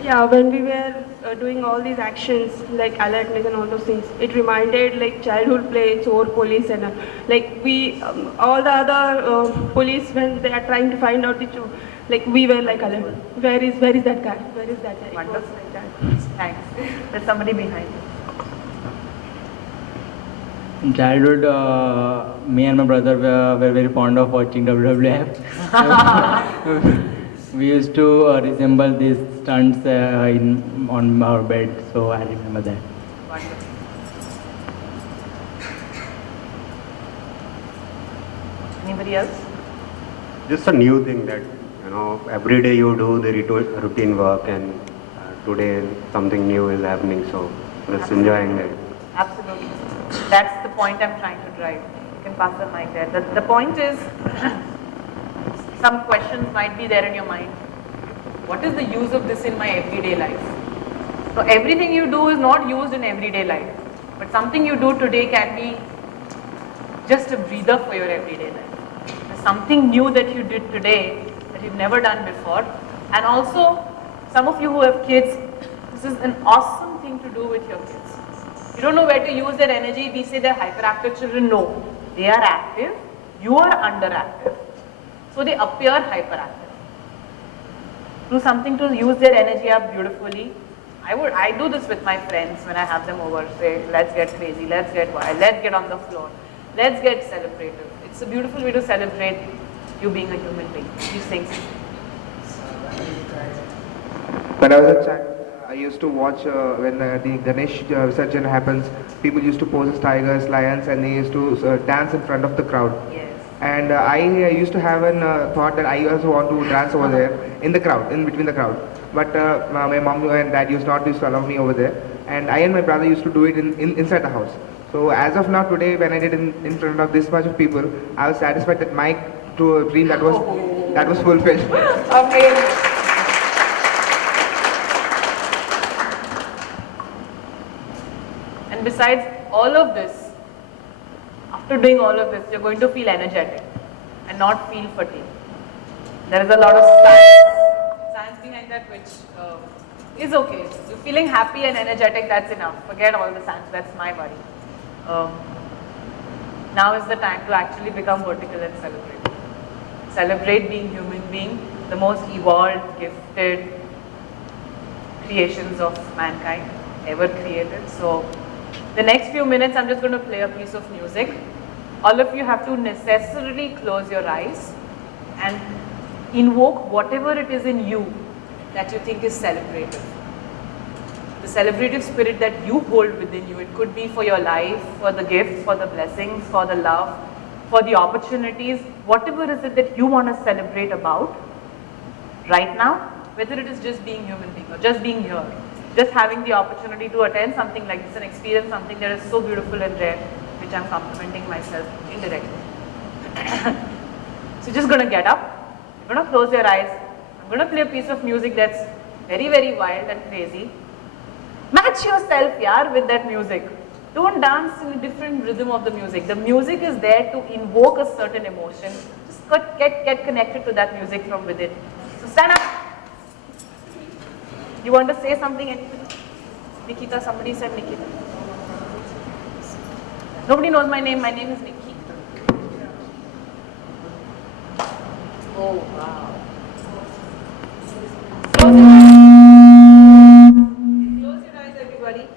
Yeah, when we were doing all these actions like alertness and all those things, it reminded like childhood play, chore police and like we, all the other police when they are trying to find out the chore, like we were like alert. Where is that guy? Where is that guy? It was Wonderful. like that. Thanks. There's somebody behind you. In childhood, me and my brother were very fond of watching WWF. We used to resemble these stunts on our bed, so I remember that. Wonderful. Anybody else? Just a new thing that, every day you do the routine work, and today something new is happening, so just enjoying it. Absolutely. That's the point I'm trying to drive. You can pass the mic there. The point is, some questions might be there in your mind. What is the use of this in my everyday life? So everything you do is not used in everyday life, but something you do today can be just a breather for your everyday life. There's something new that you did today that you've never done before. And also, some of you who have kids, this is an awesome thing to do with your kids. You don't know where to use their energy. We say they're hyperactive children. No, they are active. You are underactive. So they appear hyperactive. Do something to use their energy up beautifully. I do this with my friends when I have them over. Say, let's get crazy, let's get wild, let's get on the floor, let's get celebrative. It's a beautiful way to celebrate you being a human being. These things. When I was a child, I used to watch when the Ganesh Visarjan happens, people used to pose as tigers, lions, and they used to dance in front of the crowd. Yes. And I used to have a thought that I also want to dance over there in the crowd, in between the crowd. But my mom and dad used to allow me over there. And I and my brother used to do it inside the house. So as of now, today, when I did in front of this much of people, I was satisfied that my dream that was fulfilled. Amazing. And besides all of this, after doing all of this, you're going to feel energetic and not feel fatigue. There is a lot of science behind that, which is okay. You're feeling happy and energetic, that's enough. Forget all the science, that's my worry. Now is the time to actually become vertical and celebrate. Celebrate being human being, the most evolved, gifted creations of mankind ever created. So the next few minutes, I'm just going to play a piece of music. All of you have to necessarily close your eyes and invoke whatever it is in you that you think is celebrative. The celebrative spirit that you hold within you. It could be for your life, for the gifts, for the blessings, for the love, for the opportunities, whatever is it that you want to celebrate about right now, whether it is just being human being or just being here. Just having the opportunity to attend something like this and experience something that is so beautiful and rare, which I'm complimenting myself indirectly. So just going to get up, you're going to close your eyes, I'm going to play a piece of music that's very, very wild and crazy. Match yourself, yaar, with that music. Don't dance in a different rhythm of the music. The music is there to invoke a certain emotion. Just get connected to that music from within. So stand up. You want to say something? Nikita, somebody said Nikita. Nobody knows my name. My name is Nikki. Oh, wow. Close your eyes, everybody.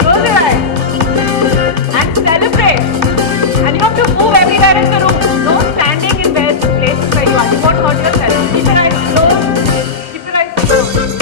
Close your eyes and celebrate. And you have to move everywhere in the room. No standing in places where you are. You won't hurt yourself. Keep your eyes closed. Keep your eyes closed.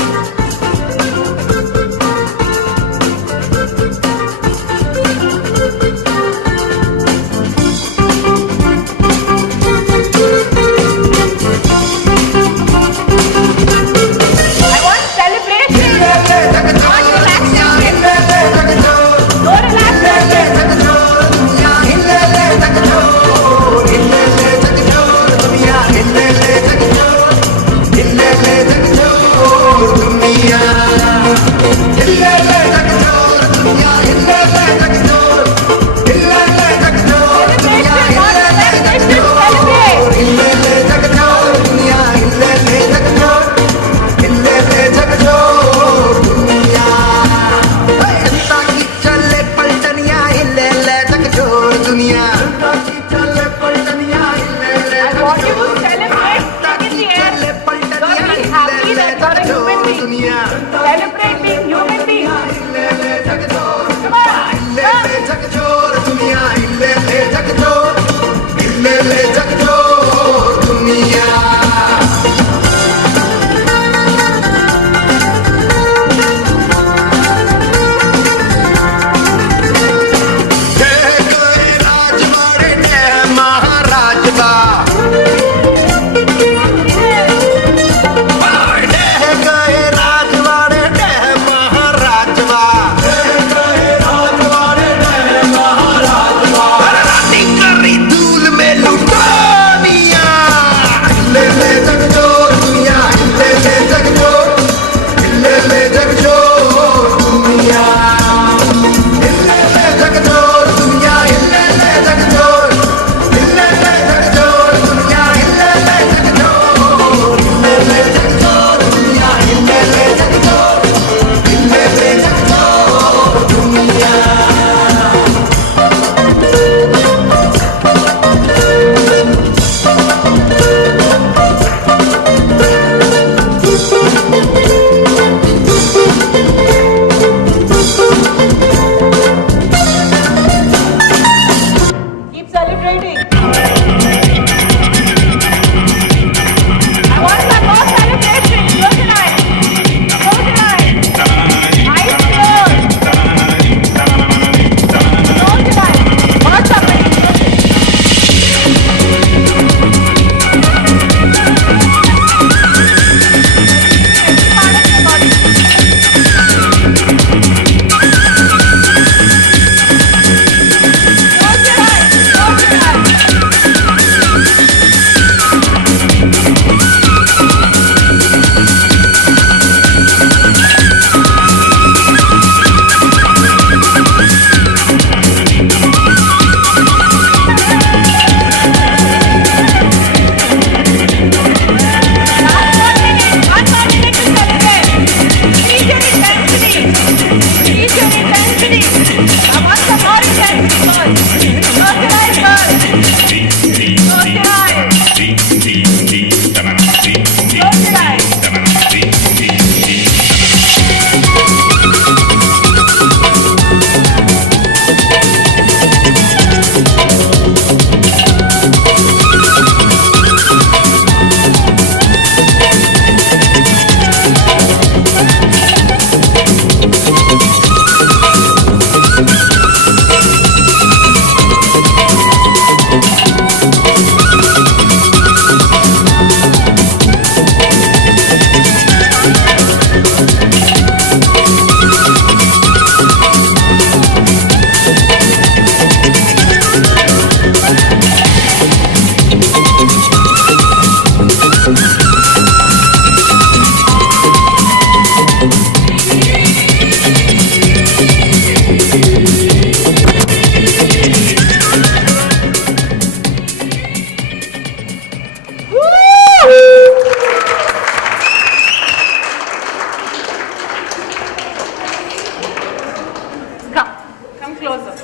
closer.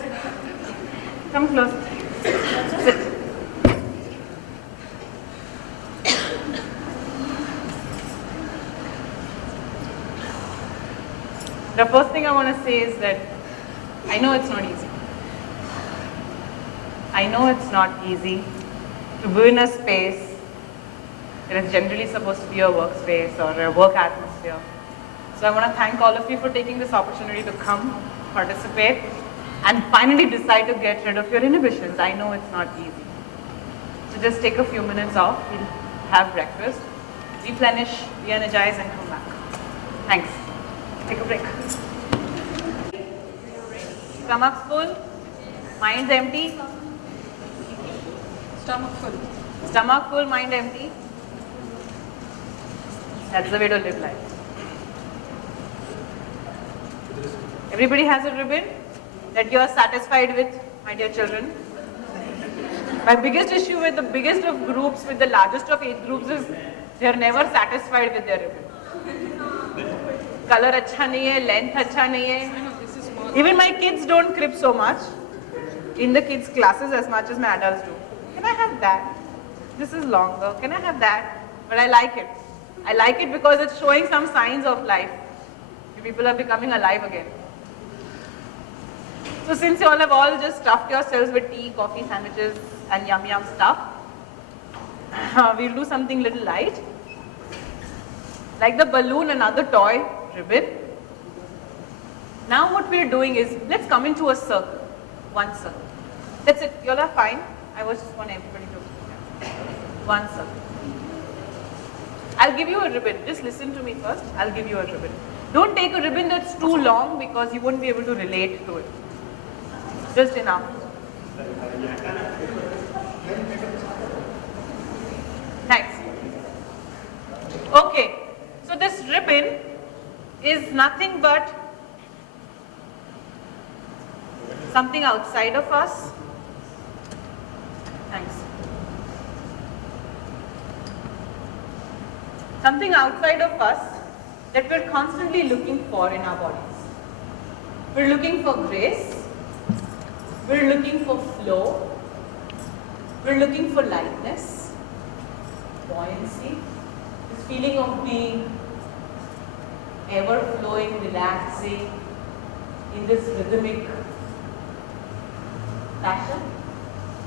Come closer. Sit. The first thing I want to say is that I know it's not easy. I know it's not easy to be in a space that is generally supposed to be a workspace or a work atmosphere. So I want to thank all of you for taking this opportunity to come, participate, and finally decide to get rid of your inhibitions. I know it's not easy. So just take a few minutes off, we'll have breakfast, replenish, re-energize, and come back. Thanks. Take a break. Stomach's full, mind's empty. Stomach full. Stomach full, mind empty. That's the way to live life. Everybody has a ribbon that you are satisfied with, my dear children. My biggest issue with the biggest of groups, with the largest of age groups, is they are never satisfied with their ribbon. Color acha nahi hai, length acha nahi hai. Even my kids don't crib so much in the kids' classes as much as my adults do. Can I have that? This is longer. Can I have that? But I like it. I like it because it's showing some signs of life. People are becoming alive again. So since you all have all just stuffed yourselves with tea, coffee, sandwiches and yum yum stuff, we'll do something little light. Like the balloon, another toy, ribbon. Now what we're doing is, let's come into a circle. One circle. That's it. You all are fine. I just want everybody to one circle. I'll give you a ribbon. Just listen to me first. I'll give you a ribbon. Don't take a ribbon that's too long because you won't be able to relate to it. Just enough. Thanks. Okay. So this ribbon is nothing but something outside of us. Thanks. Something outside of us that we're constantly looking for in our bodies. We're looking for grace. We're looking for flow. We're looking for lightness, buoyancy, this feeling of being ever-flowing, relaxing in this rhythmic fashion.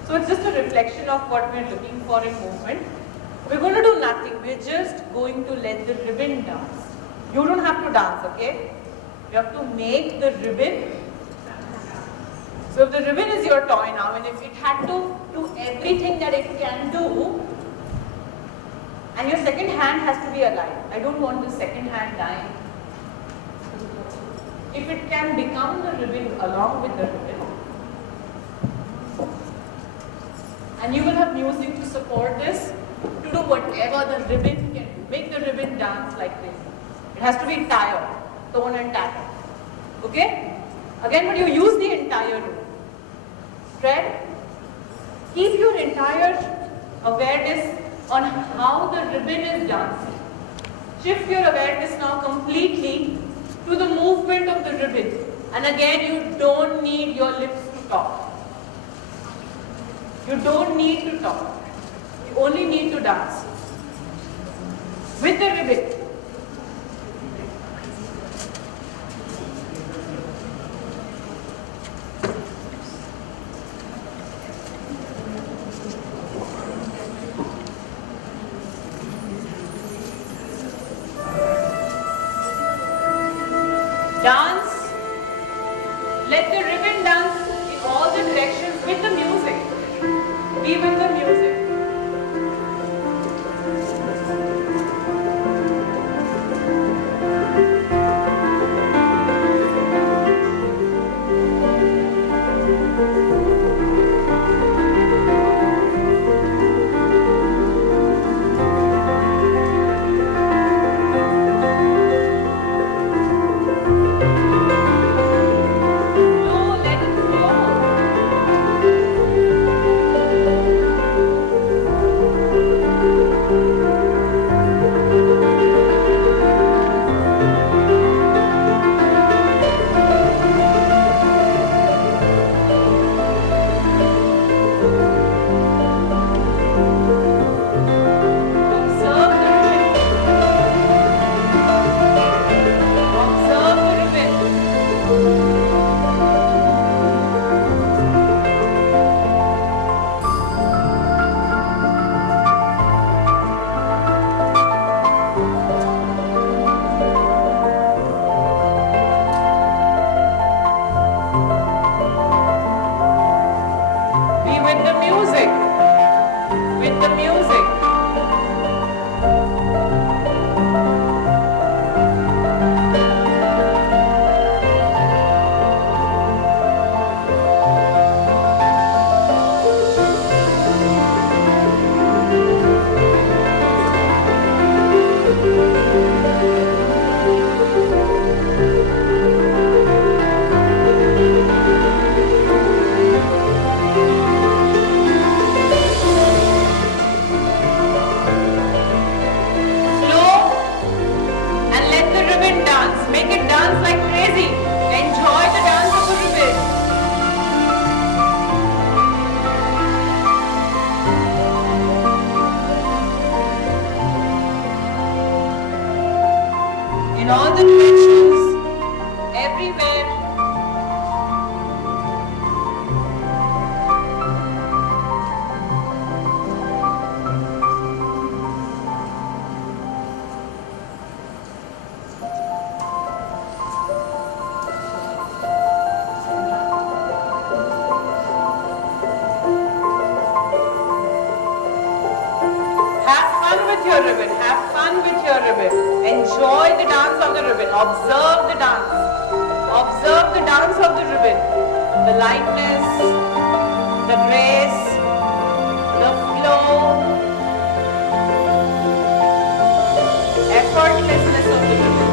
So it's just a reflection of what we're looking for in movement. We're going to do nothing. We're just going to let the ribbon dance. You don't have to dance, okay? You have to make the ribbon. So if the ribbon is your toy now, and if it had to do everything that it can do, and your second hand has to be alive. I don't want the second hand dying. If it can become the ribbon along with the ribbon, and you will have music to support this, to do whatever the ribbon can do. Make the ribbon dance like this. It has to be tired, tone and tatter. Okay? Again, but you use the entire room. Spread. Keep your entire awareness on how the ribbon is dancing. Shift your awareness now completely to the movement of the ribbon. And again, you don't need your lips to talk. You don't need to talk. You only need to dance with the ribbon. Dance. Let the ribbon dance in all the directions with the music. Be with the music. with the music. In all the directions, everywhere. Have fun with your ribbon. Have fun with your ribbon. Enjoy the dance of the ribbon. Observe the dance. Observe the dance of the ribbon. The lightness, the grace, the flow, effortlessness of the ribbon.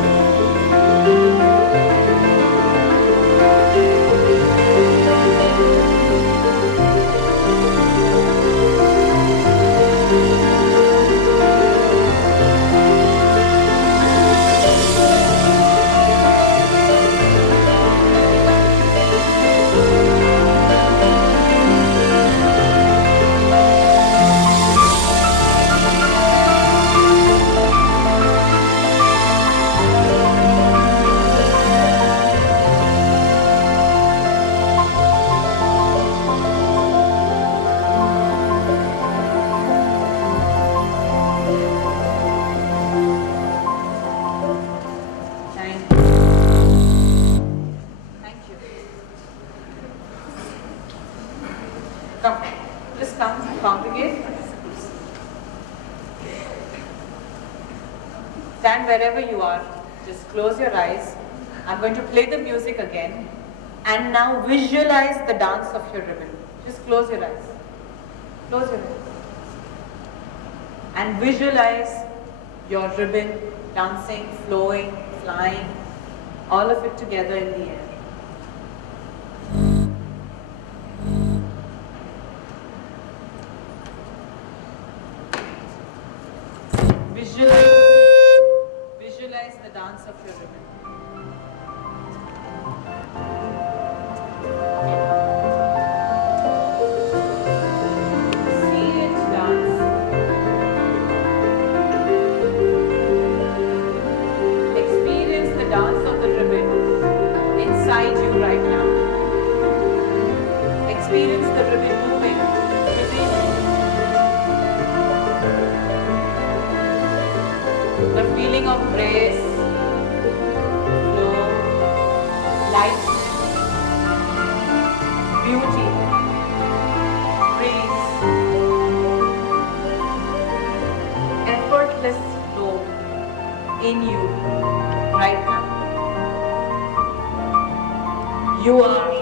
Thank you. Thank you. Come, just come, congregate. Stand wherever you are. Just close your eyes. I'm going to play the music again. And now visualize the dance of your ribbon. Just close your eyes. Close your eyes. And visualize your ribbon dancing, flowing, flying, all of it together in the air. Visualize the dance of your ribbon. See it dance. Experience the dance of the ribbon inside you right now. Experience the ribbon moving within you. The feeling of grace, flow, lightness, beauty, breeze, effortless flow in you right now. You are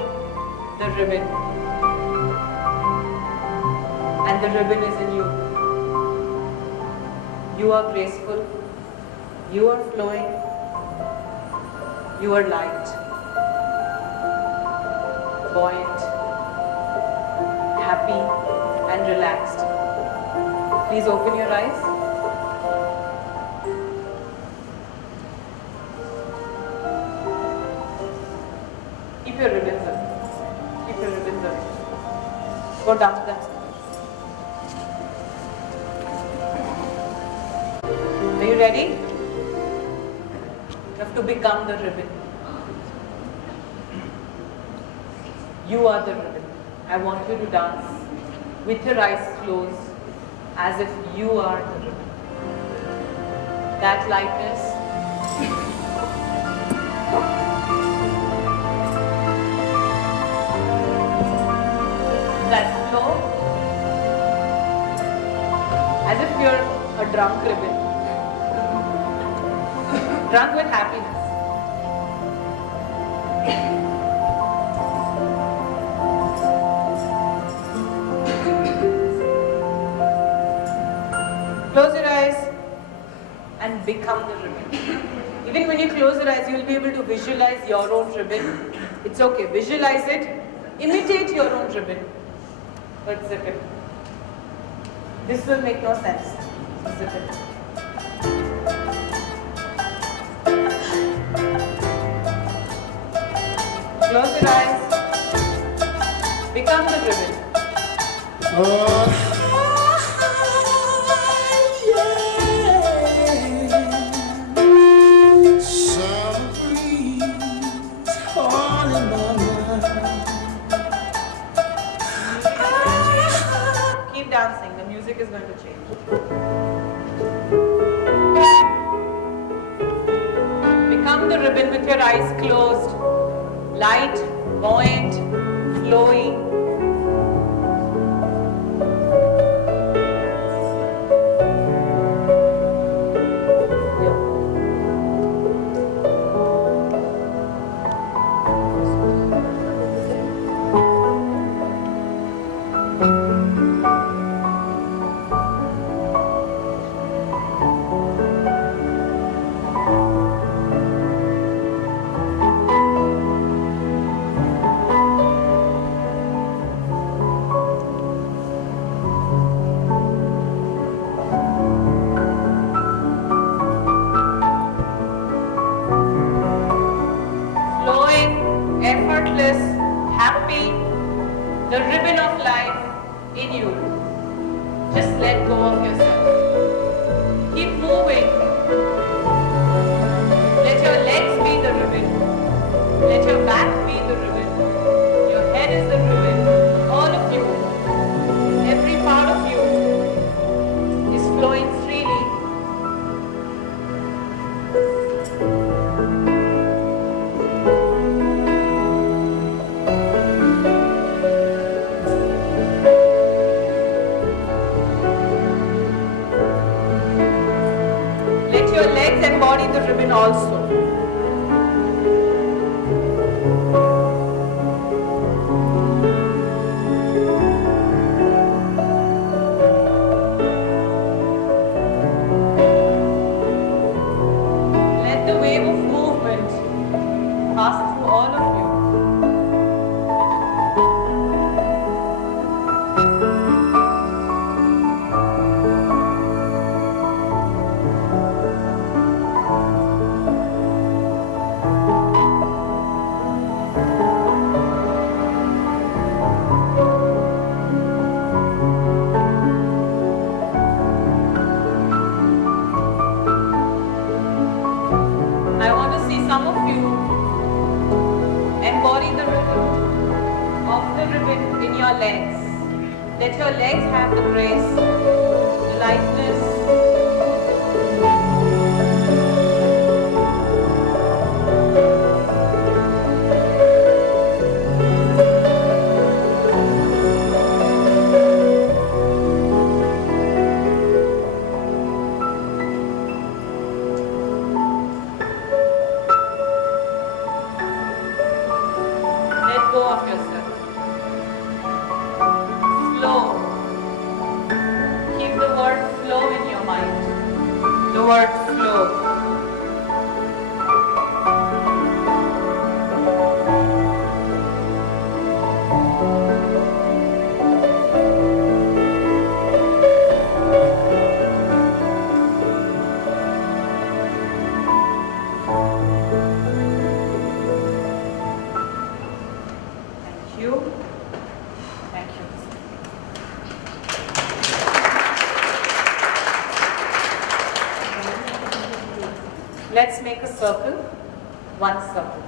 the ribbon, and the ribbon is in you. You are graceful, you are flowing, you are light, buoyant, happy and relaxed. Please open your eyes. Keep your ribbons up. Keep your ribbons up. Go down to that. Are you ready? You have to become the ribbon. You are the ribbon. I want you to dance with your eyes closed as if you are the ribbon. That lightness, that flow, a drunk ribbon. Drunk with happiness. Close your eyes and become the ribbon. Even when you close your eyes, you will be able to visualize your own ribbon. It's okay, visualize it, imitate your own ribbon, but zip it. This will make no sense. Zip it. Close your eyes, become the ribbon. Keep dancing, the music is going to change. Become the ribbon with your eyes closed, light, buoyant, flowy. Effortless, happy, the ribbon of life in you. Just let go of yourself. Keep moving. Let your legs be the ribbon. Let your back be the ribbon. Your head is the ribbon. All of you, every part of you is flowing freely. Your legs embody the ribbon also. Let the wave of movement pass through all of you. I want to see some of you embody the rhythm of the ribbon in your legs. Let your legs have the grace, the lightness. Let go of yourself. Flow. Keep the word flow in your mind. The word flow. Thank you. Thank you. Let's make a circle, one circle.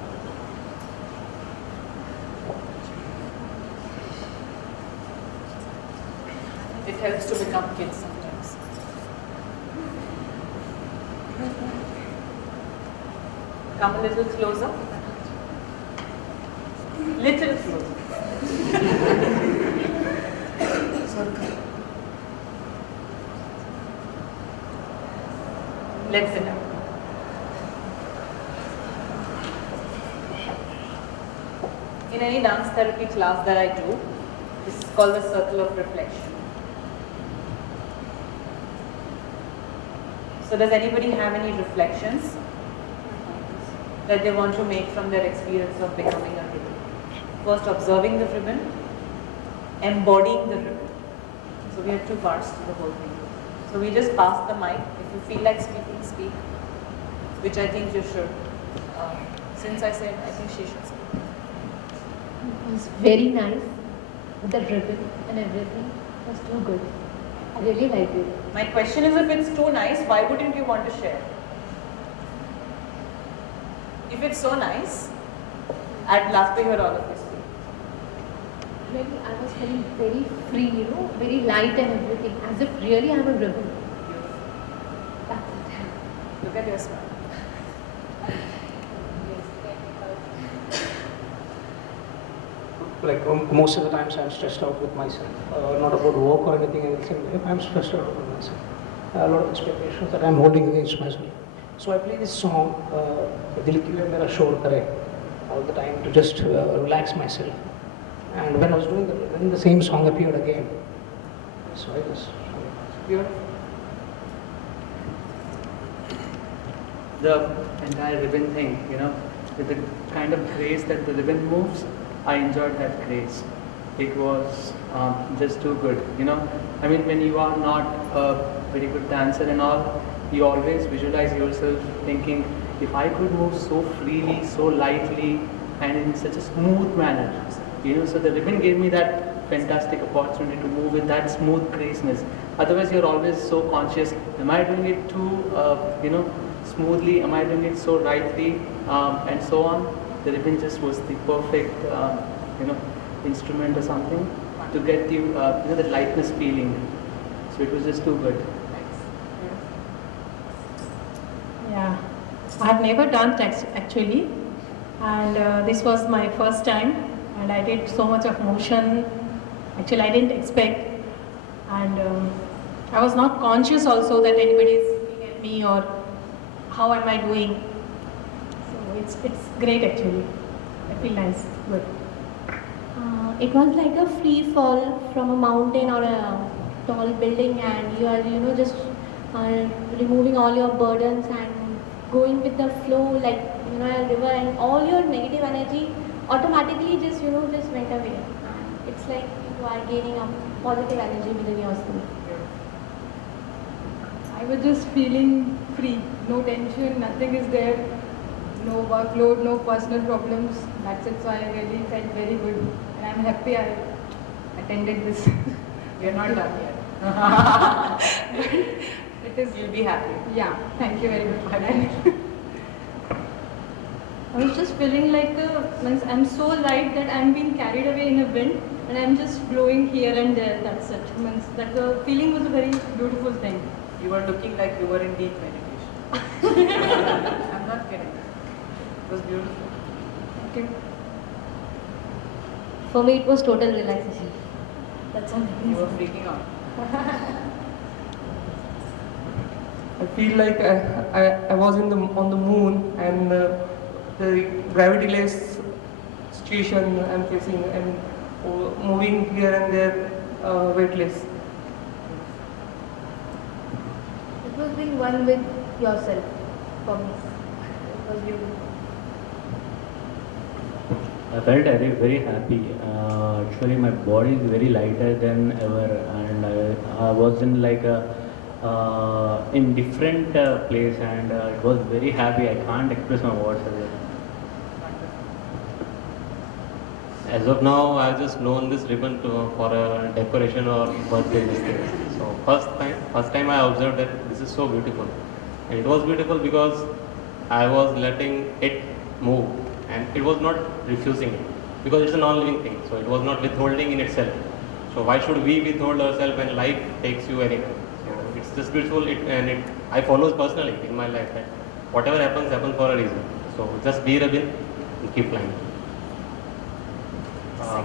It helps to become kids sometimes. Come a little closer. Little closer. Let's sit down. In any dance therapy class that I do, this is called the circle of reflection. So does anybody have any reflections that they want to make from their experience of becoming a ribbon? First, observing the ribbon, embodying the ribbon. So we have two parts to the whole thing. So we just pass the mic. If you feel like speaking, speak, which I think you should. Since I said, I think she should speak. It was very nice. The ribbon and everything was too good. I really liked it. My question is, if it's too nice, why wouldn't you want to share? If it's so nice, I'd love to hear all of this. Really, I was feeling very free, very light and everything, as if really I'm a ribbon. That's it. Look at your smile. Like most of the times I'm stressed out with myself, not about work or anything else in life. I'm stressed out with myself. A lot of expectations that I'm holding against myself. So I play this song, Dil Kyun Mera Shor Kare, all the time to just relax myself. And when I was doing that, then the same song appeared again. So I just Beautiful. The entire ribbon thing, with the kind of grace that the ribbon moves, I enjoyed that grace. It was just too good, I mean, when you are not a very good dancer and all, you always visualize yourself thinking, if I could move so freely, so lightly, and in such a smooth manner, so the ribbon gave me that fantastic opportunity to move with that smooth graceness. Otherwise, you're always so conscious, am I doing it too, smoothly, am I doing it so rightly, and so on. The ribbon just was the perfect, instrument or something to get you, the lightness feeling. So it was just too good. Yeah, I have never danced actually, and this was my first time, and I did so much of motion. Actually, I didn't expect, and I was not conscious also that anybody is looking at me or how am I doing. So it's great actually. I feel nice, good. It was like a free fall from a mountain or a tall building, and you are, just removing all your burdens and going with the flow, like a river, and all your negative energy automatically just just went away. It's like you are gaining a positive energy within yourself. I was just feeling free, no tension, nothing is there, no workload, no personal problems. That's it. So I really felt very good, and I'm happy I attended this. We're not done yet. It is. You'll be happy. Yeah. Thank you very much for that. I was just feeling like I'm so light that I'm being carried away in a wind, and I'm just blowing here and there. That's it. That the feeling was a very beautiful thing. You were looking like you were in deep meditation. I'm not kidding. It was beautiful. Thank you. For me, it was total relaxation. That's all. You were freaking out. I feel like I was on the moon, and the gravity-less situation I'm facing, and moving here and there weightless. It was being one with yourself for me. It was beautiful. I felt very, very happy. Actually, my body is very lighter than ever, and I was in like a in different place, and it was very happy. I can't express my words. As of now, I've just known this ribbon for a decoration or birthday thing. So first time I observed that this is so beautiful, and it was beautiful because I was letting it move, and it was not refusing it, because it's a non-living thing. So it was not withholding in itself. So why should we withhold ourselves when life takes you anywhere? So it's just beautiful, I follow personally in my life that whatever happens for a reason. So just be ribbon and keep flying.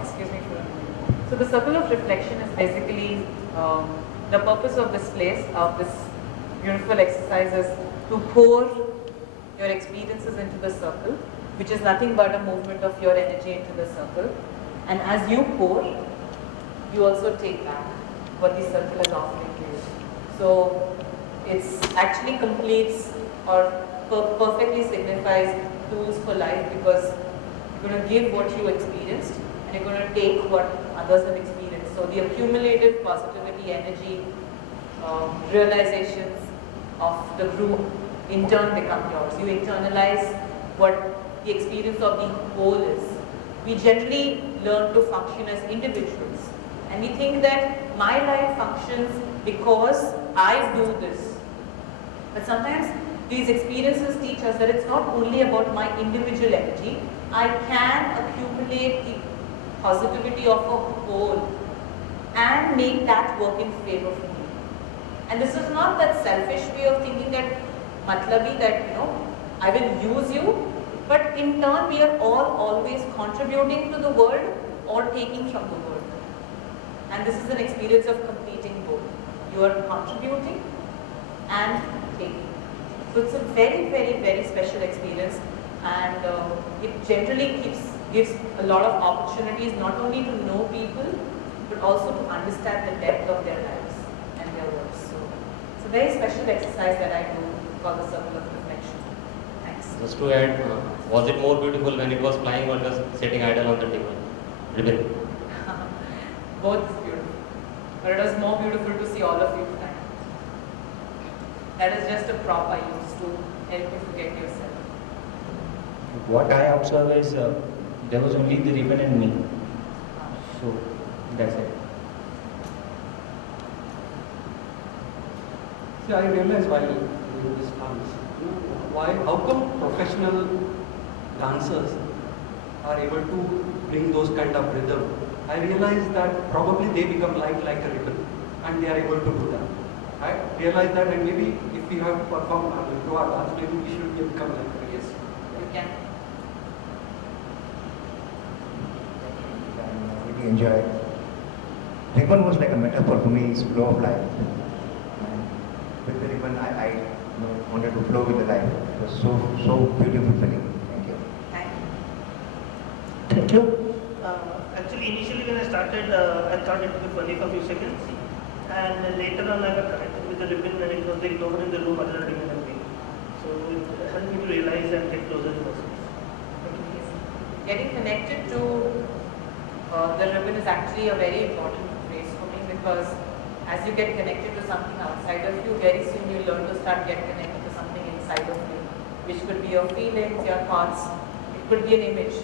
Excuse me for a minute. So the circle of reflection is basically the purpose of this place, of this beautiful exercise is to pour your experiences into the circle, which is nothing but a movement of your energy into the circle. And as you pour, you also take back what the circle is offering to you. So it's actually completes or perfectly signifies tools for life, because you're going to give what you experienced and you're going to take what others have experienced. So the accumulative positivity, energy, realizations of the group in turn become yours. You internalize what the experience of the whole is. We generally learn to function as individuals, and we think that my life functions because I do this. But sometimes these experiences teach us that it's not only about my individual energy. I can accumulate the positivity of a whole and make that work in favor for me. And this is not that selfish way of thinking that matlabi, that I will use you, but in turn we are all always contributing to the world or taking from the world. And this is an experience of completing both. You are contributing and taking. So it's a very, very, very special experience, and it generally gives a lot of opportunities not only to know people, but also to understand the depth of their lives and their works. So it's a very special exercise that I do called the circle of reflection. Thanks. Just to add, was it more beautiful when it was flying or just sitting idle on the table? Ribbon. Both is beautiful, but it was more beautiful to see all of you tonight. That is just a prop I used to help you forget yourself. What I observe is there was only the ribbon and me. So that's it. See, I realized while doing this dance, how come professional dancers are able to bring those kind of rhythm? I realized that probably they become like a ribbon, and they are able to do that. I realized that, and maybe if we have to perform to our dance, maybe we should become like a ribbon. Yes, you can. I really enjoyed. Ribbon was like a metaphor for me, it's flow of life. And with the ribbon, I wanted to flow with the life. It was so beautiful feeling. Thank you. Thank you. Actually, initially when I started, I thought it would be funny for a few seconds. And later on, I got connected with the ribbon, and it was like no one in the room other than me. So it helped me to realize and get closer to person. Getting connected to the ribbon is actually a very important phrase for me, because as you get connected to something outside of you, very soon you learn to start getting connected to something inside of you, which could be your feelings, your thoughts, it could be an image.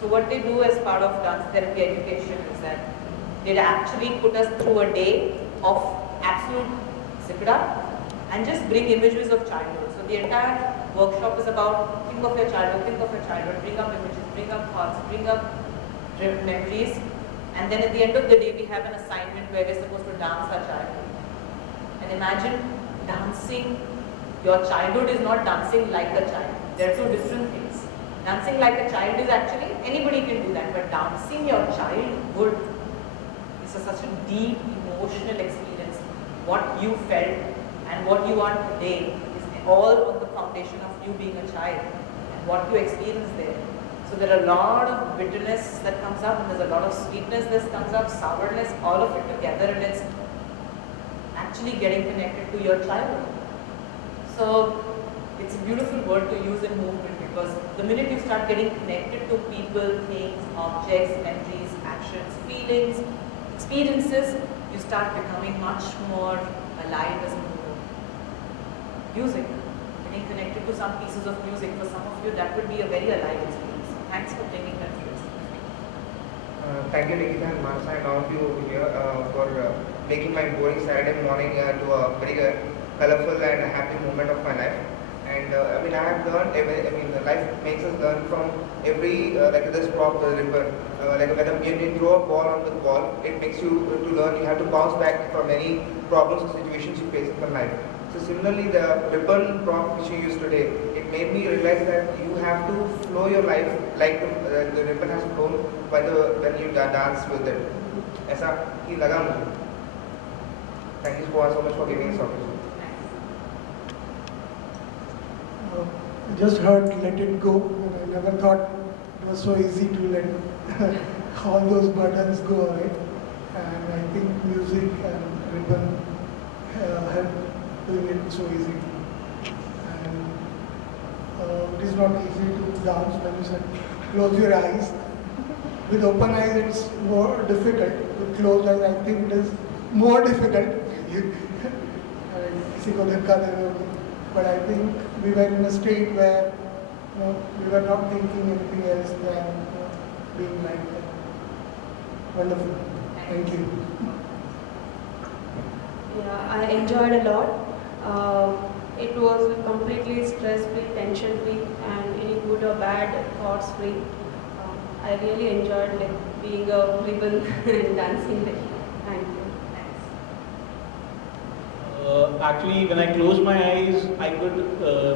So what they do as part of dance therapy education is that they actually put us through a day of absolute zikra and just bring images of childhood. So the entire workshop is about think of your childhood, bring up images, bring up thoughts, bring up memories, and then at the end of the day we have an assignment where we're supposed to dance our childhood. And imagine dancing, your childhood is not dancing like a child. There are two different things. Dancing like a child is actually, anybody can do that, but dancing your childhood is such a deep emotional experience. What you felt and what you are today is all on the foundation of you being a child and what you experienced there. So there are a lot of bitterness that comes up, and there's a lot of sweetness that comes up, sourness, all of it together, and it's actually getting connected to your childhood. So it's a beautiful word to use in movement, because the minute you start getting connected to people, things, objects, memories, actions, feelings, experiences, you start becoming much more alive as a mover. Music, getting connected to some pieces of music, for some of you that would be a very alive experience. Thanks for bringing that to us. Thank you, Nikita and Marsa, and all of you over here for making my boring Saturday morning to a very colorful and happy moment of my life. And I mean, I have learned, life makes us learn from every, like this prop, the ribbon. Like when you throw a ball on the ball, it makes you to learn, you have to bounce back from any problems or situations you face in life. So similarly, the ribbon prop which you used today, it made me realize that you have to flow your life like the ribbon has flown when you dance with it. ऐसा ही लगा मुझे. Thank you so much for giving this opportunity. I just heard Let It Go, and I never thought it was so easy to let all those burdens go away. And I think music and rhythm help doing it so easy. And it is not easy to dance when you said close your eyes. With open eyes it's more difficult. With closed eyes I think it is more difficult. But I think we were in a state where we were not thinking anything else than being like that. Wonderful. Thank you. Yeah, I enjoyed a lot. It was completely stress-free, tension-free, and any good or bad thoughts-free. I really enjoyed being a rebel and dancing there. Thank you. Actually, when I closed my eyes, I could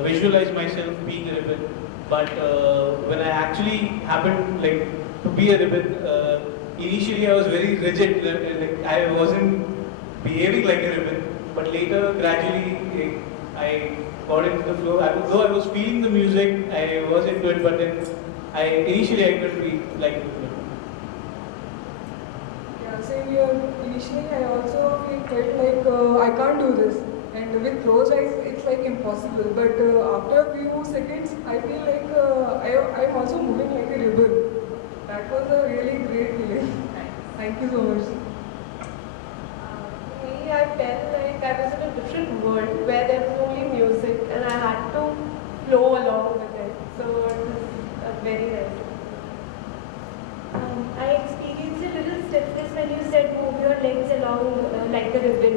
visualize myself being a ribbon. But when I actually happened to be a ribbon, initially I was very rigid. I wasn't behaving like a ribbon. But later, gradually, I got into the flow. Though I was feeling the music, I was into it. But then, initially I could be like a ribbon. Yeah, same here. Initially, I also felt like I can't do this, and with closed eyes, it's like impossible. But after a few seconds, I feel like I'm also moving like a ribbon. That was a really great feeling. Thank you so much. Me, I felt like I was in a different world where there was only music, and I had to flow along with it. So it was very nice. I experienced a little stiffness when you said move your legs along like a ribbon.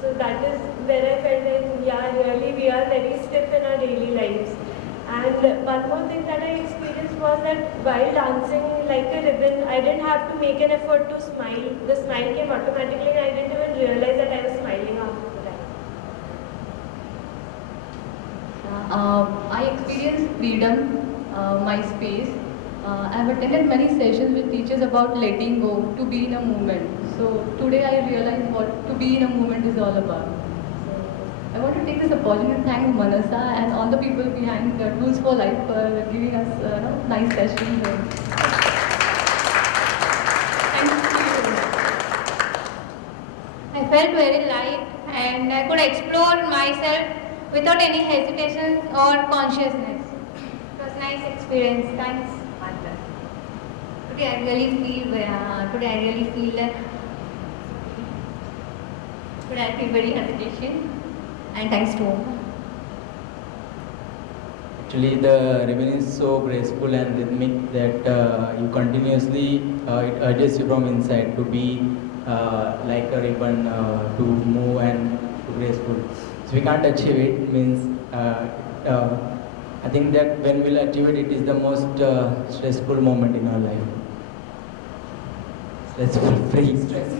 So that is where I felt like, yeah, really we are very stiff in our daily lives. And one more thing that I experienced was that while dancing like a ribbon, I didn't have to make an effort to smile. The smile came automatically and I didn't even realize that I was smiling after that. I experienced freedom, my space. I've attended many sessions with teachers about letting go, to be in a moment. So today I realized what to be in a moment is all about. So I want to take this opportunity to thank Manasa and all the people behind Tools for Life for giving us nice sessions. I felt very light and I could explore myself without any hesitation or consciousness. It was a nice experience. Thanks. Today I really feel very hesitation, and thanks to all. Actually, the ribbon is so graceful and rhythmic that you continuously, it urges you from inside to be like a ribbon, to move and to graceful. So we can't achieve it, means I think that when we'll achieve it, it is the most stressful moment in our life. Stressful, free stress.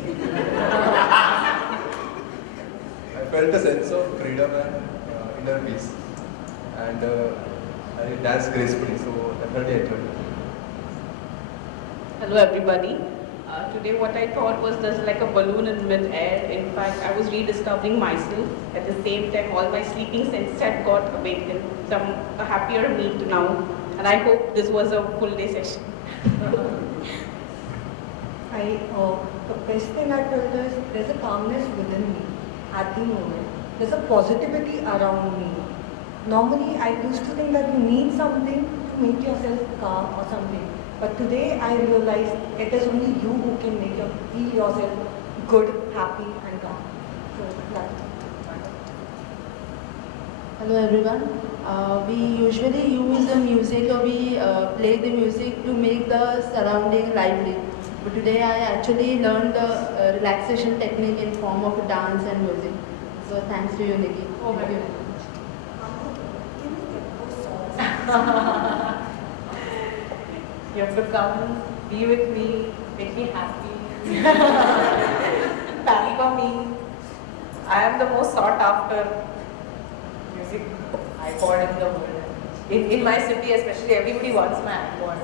I felt a sense of freedom and inner peace, and I danced gracefully, so definitely enjoyed it. Hello everybody. Today what I thought was just like a balloon in mid-air. In fact, I was rediscovering myself. At the same time, all my sleeping senses had got awakened. So I'm a happier me now. And I hope this was a full day session. The best thing I felt is there's a calmness within me at the moment. There's a positivity around me. Normally, I used to think that you need something to make yourself calm or something. But today, I realized it is only you who can make you feel yourself good, happy, and calm. So that's it. Hello everyone. We usually use the music, or we play the music to make the surrounding lively. But today I actually learned the relaxation technique in form of dance and music. So thanks to you, Nikki. Thank you. You have to come, be with me, make me happy. Happy for me. I am the most sought after music iPod in the world. In my city especially, everybody wants my iPod.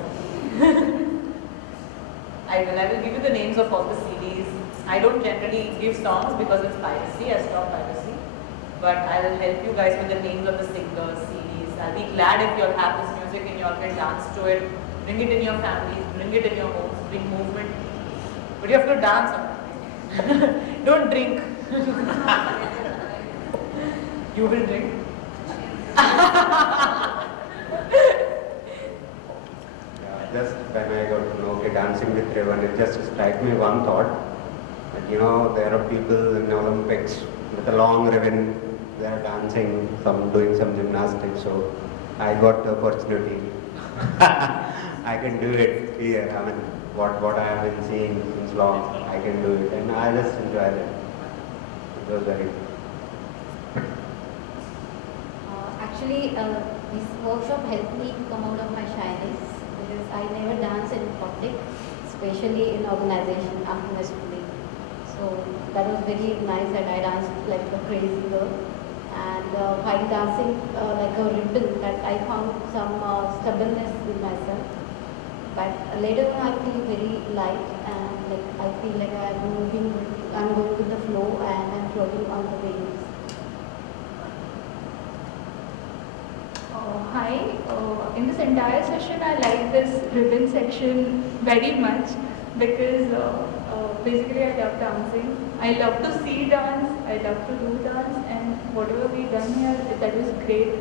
I will give you the names of all the CDs. I don't generally give songs because it's piracy, I stop piracy. But I will help you guys with the names of the singers, CDs. I'll be glad if you all have this music and you all can dance to it. Bring it in your families, bring it in your homes, bring movement. But you have to dance sometimes. Don't drink. You will drink. Just when I got to know, okay, dancing with Revan, it just struck me one thought. That, you know, there are people in Olympics with a long ribbon, they are dancing, some doing some gymnastics. So I got the opportunity. I can do it here. I mean, what I have been seeing since long, I can do it, and I just enjoyed it. It was very. Actually, this workshop helped me to come out of my shyness because I never dance in public, especially in organization after my schooling. So that was very nice, and I danced like a crazy girl. And while dancing like a ribbon, that I found some stubbornness in myself. But later on, I feel very light, and like I feel like I'm moving, I'm going with the flow, and I'm floating on the waves. Hi, in this entire session I like this ribbon section very much because basically I love dancing. I love to see dance, I love to do dance, and whatever we done here, that was great,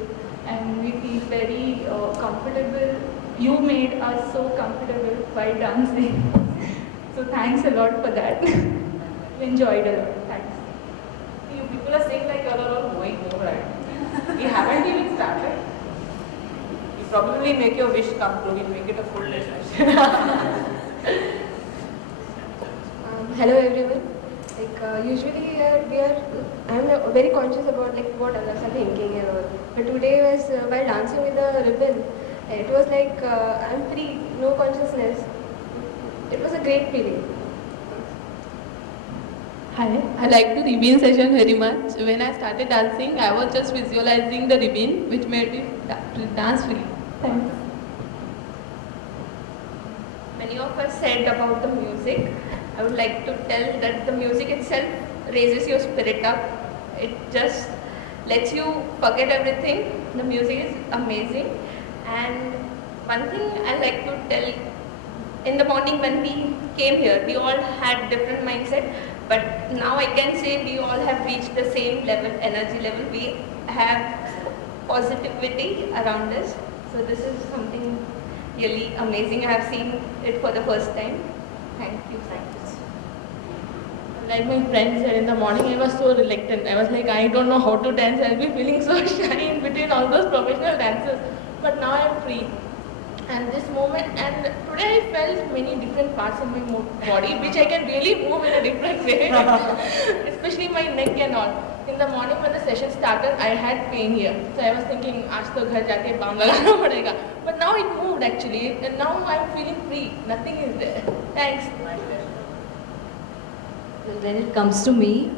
and we feel very comfortable. You made us so comfortable while dancing. So thanks a lot for that. We enjoyed a lot. Thanks. You people are saying like you're all going home, right? We haven't even started. You probably make your wish come true. We'll make it a full day session. Hello everyone. Like usually I'm very conscious about like what others are thinking and all. But today was while dancing with the ribbon, it was like I'm free, no consciousness. It was a great feeling. Hi, I like the ribbon session very much. When I started dancing, I was just visualizing the ribbon, which made me dance free. Thanks. Many of us said about the music. I would like to tell that the music itself raises your spirit up. It just lets you forget everything. The music is amazing. And one thing I like to tell, in the morning when we came here, we all had different mindset, but now I can say we all have reached the same level, energy level. We have positivity around us. So this is something really amazing. I have seen it for the first time. Thank you. Like my friend said, in the morning I was so reluctant. I was like, I don't know how to dance. I'll be feeling so shy in between all those professional dancers. But now I'm free. And this moment, and today I felt many different parts in my body, which I can really move in a different way, especially my neck and all. In the morning when the session started, I had pain here. So I was thinking, aaj to ghar jaake baam lagana padega. But now it moved actually, and now I'm feeling free. Nothing is there. Thanks. When it comes to me,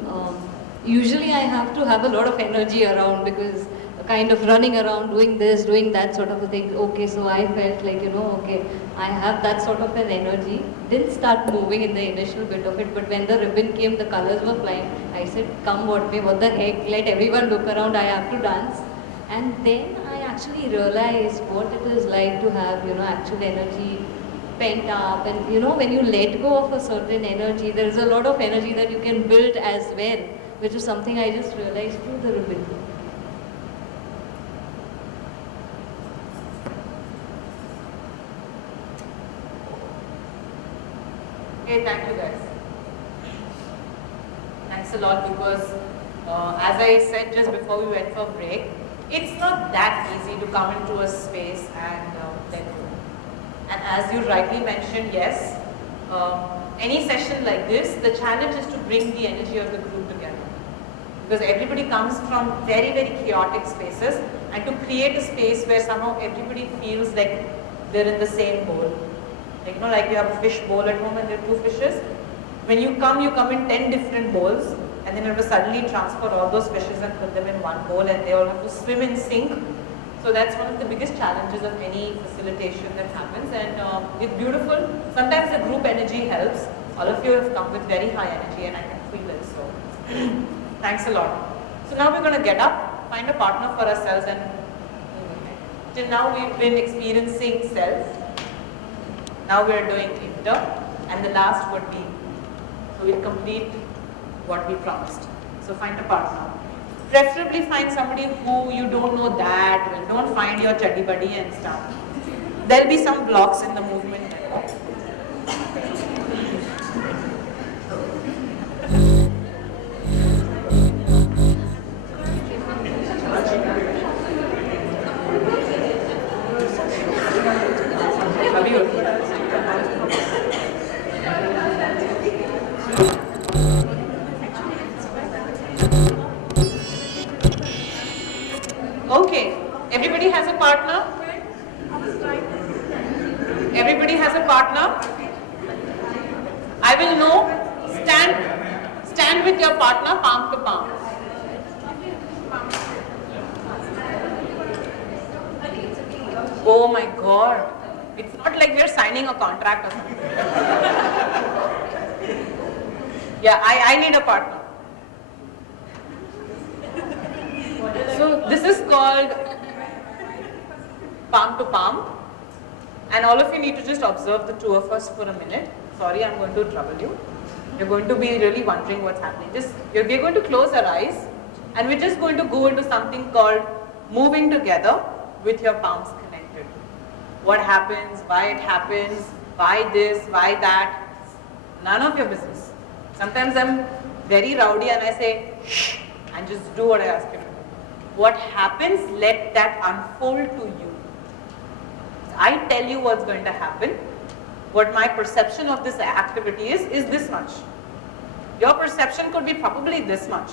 usually I have to have a lot of energy around because kind of running around doing this, doing that sort of a thing. Okay, so I felt like, okay, I have that sort of an energy. Didn't start moving in the initial bit of it, but when the ribbon came, the colors were flying. I said, come what may, what the heck, let everyone look around, I have to dance. And then I actually realized what it is like to have, actual energy pent up, and when you let go of a certain energy, there is a lot of energy that you can build as well, which is something I just realized through the ribbon. Okay, thank you guys. Thanks a lot because as I said just before we went for break, it's not that easy to come into a space and then go. And as you rightly mentioned, yes, any session like this, the challenge is to bring the energy of the group together. Because everybody comes from very, very chaotic spaces, and to create a space where somehow everybody feels like they're in the same bowl. Like, like you have a fish bowl at home and there are two fishes. When you come in 10 different bowls, and then you have to suddenly transfer all those fishes and put them in one bowl, and they all have to swim in sync. So that's one of the biggest challenges of any facilitation that happens, and it's beautiful. Sometimes the group energy helps. All of you have come with very high energy, and I can feel it, so thanks a lot. So now we're going to get up, find a partner for ourselves, and Till now we've been experiencing self. Now we are doing inter, and the last would be, so we'll complete what we promised. So find a partner. Preferably find somebody who you don't know that well. Don't find your chuddy buddy and stuff. There'll be some blocks in the movement. Okay, everybody has a partner? Everybody has a partner? I will know, stand with your partner palm to palm. Oh my God, it's not like we're signing a contract or something. Yeah, I need a partner. So this is called palm to palm, and all of you need to just observe the two of us for a minute. Sorry, I'm going to trouble you. You're going to be really wondering what's happening. We're going to close our eyes, and we're just going to go into something called moving together with your palms connected. What happens, why it happens, why this, why that, none of your business. Sometimes I'm very rowdy and I say, shh, and just do what I ask you to do. What happens, let that unfold to you. I tell you what's going to happen. What my perception of this activity is this much. Your perception could be probably this much.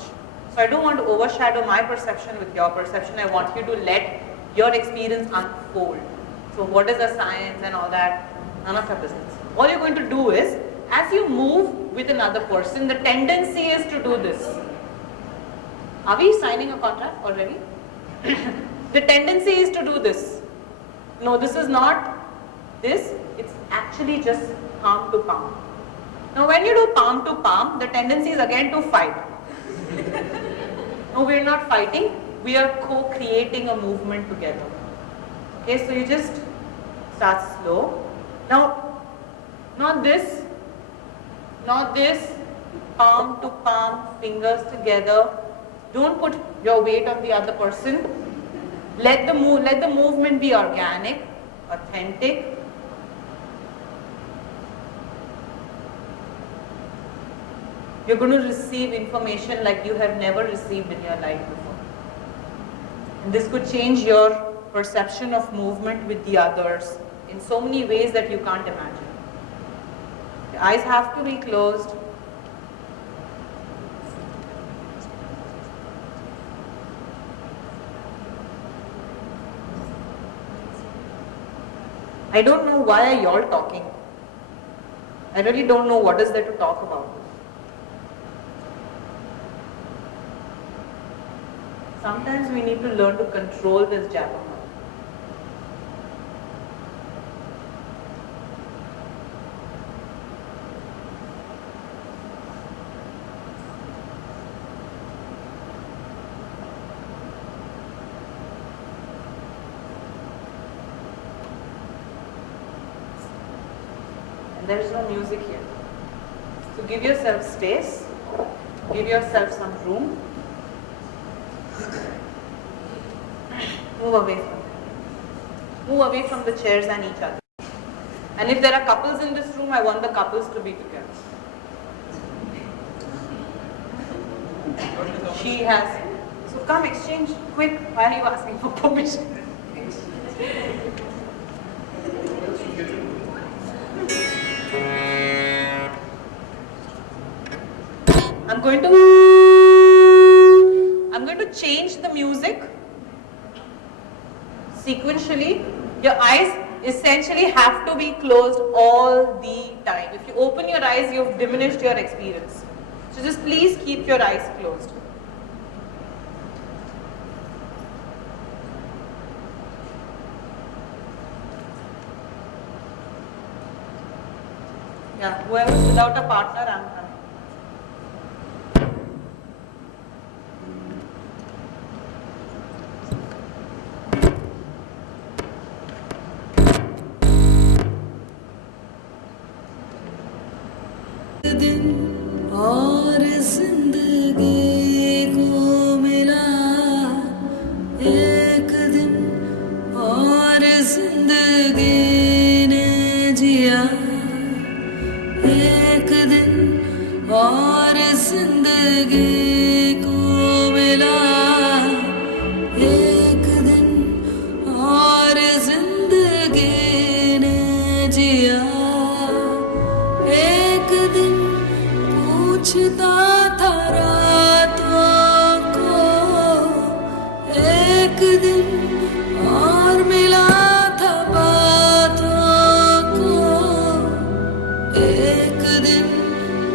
So I don't want to overshadow my perception with your perception. I want you to let your experience unfold. So what is the science and all that? None of your business. All you're going to do is, as you move with another person, the tendency is to do this. Are we signing a contract already? The tendency is to do this. No, this is not this. It's actually just palm to palm. Now when you do palm to palm, the tendency is again to fight. No, we're not fighting. We are co-creating a movement together. Okay, so you just start slow. Now, not this, palm to palm, fingers together. Don't put your weight on the other person. Let the movement be organic, authentic. You're going to receive information like you have never received in your life before. And this could change your perception of movement with the others in so many ways that you can't imagine. The eyes have to be closed. I don't know why are you all talking. I really don't know what is there to talk about. Sometimes we need to learn to control this jabber. And there is no music here. So give yourself space, give yourself some room. Move away from the chairs and each other. And if there are couples in this room, I want the couples to be together. She has. So come exchange quick. Why are you asking for permission? I'm going to change the music sequentially. Your eyes essentially have to be closed all the time. If you open your eyes, you've diminished your experience. So just please keep your eyes closed. Yeah, whoever's without a partner, I'm coming. जिंदगी को मिला एक दिन और जिंदगी ने जिया एक दिन पूछता था रातों को एक दिन और मिला था बातों को एक दिन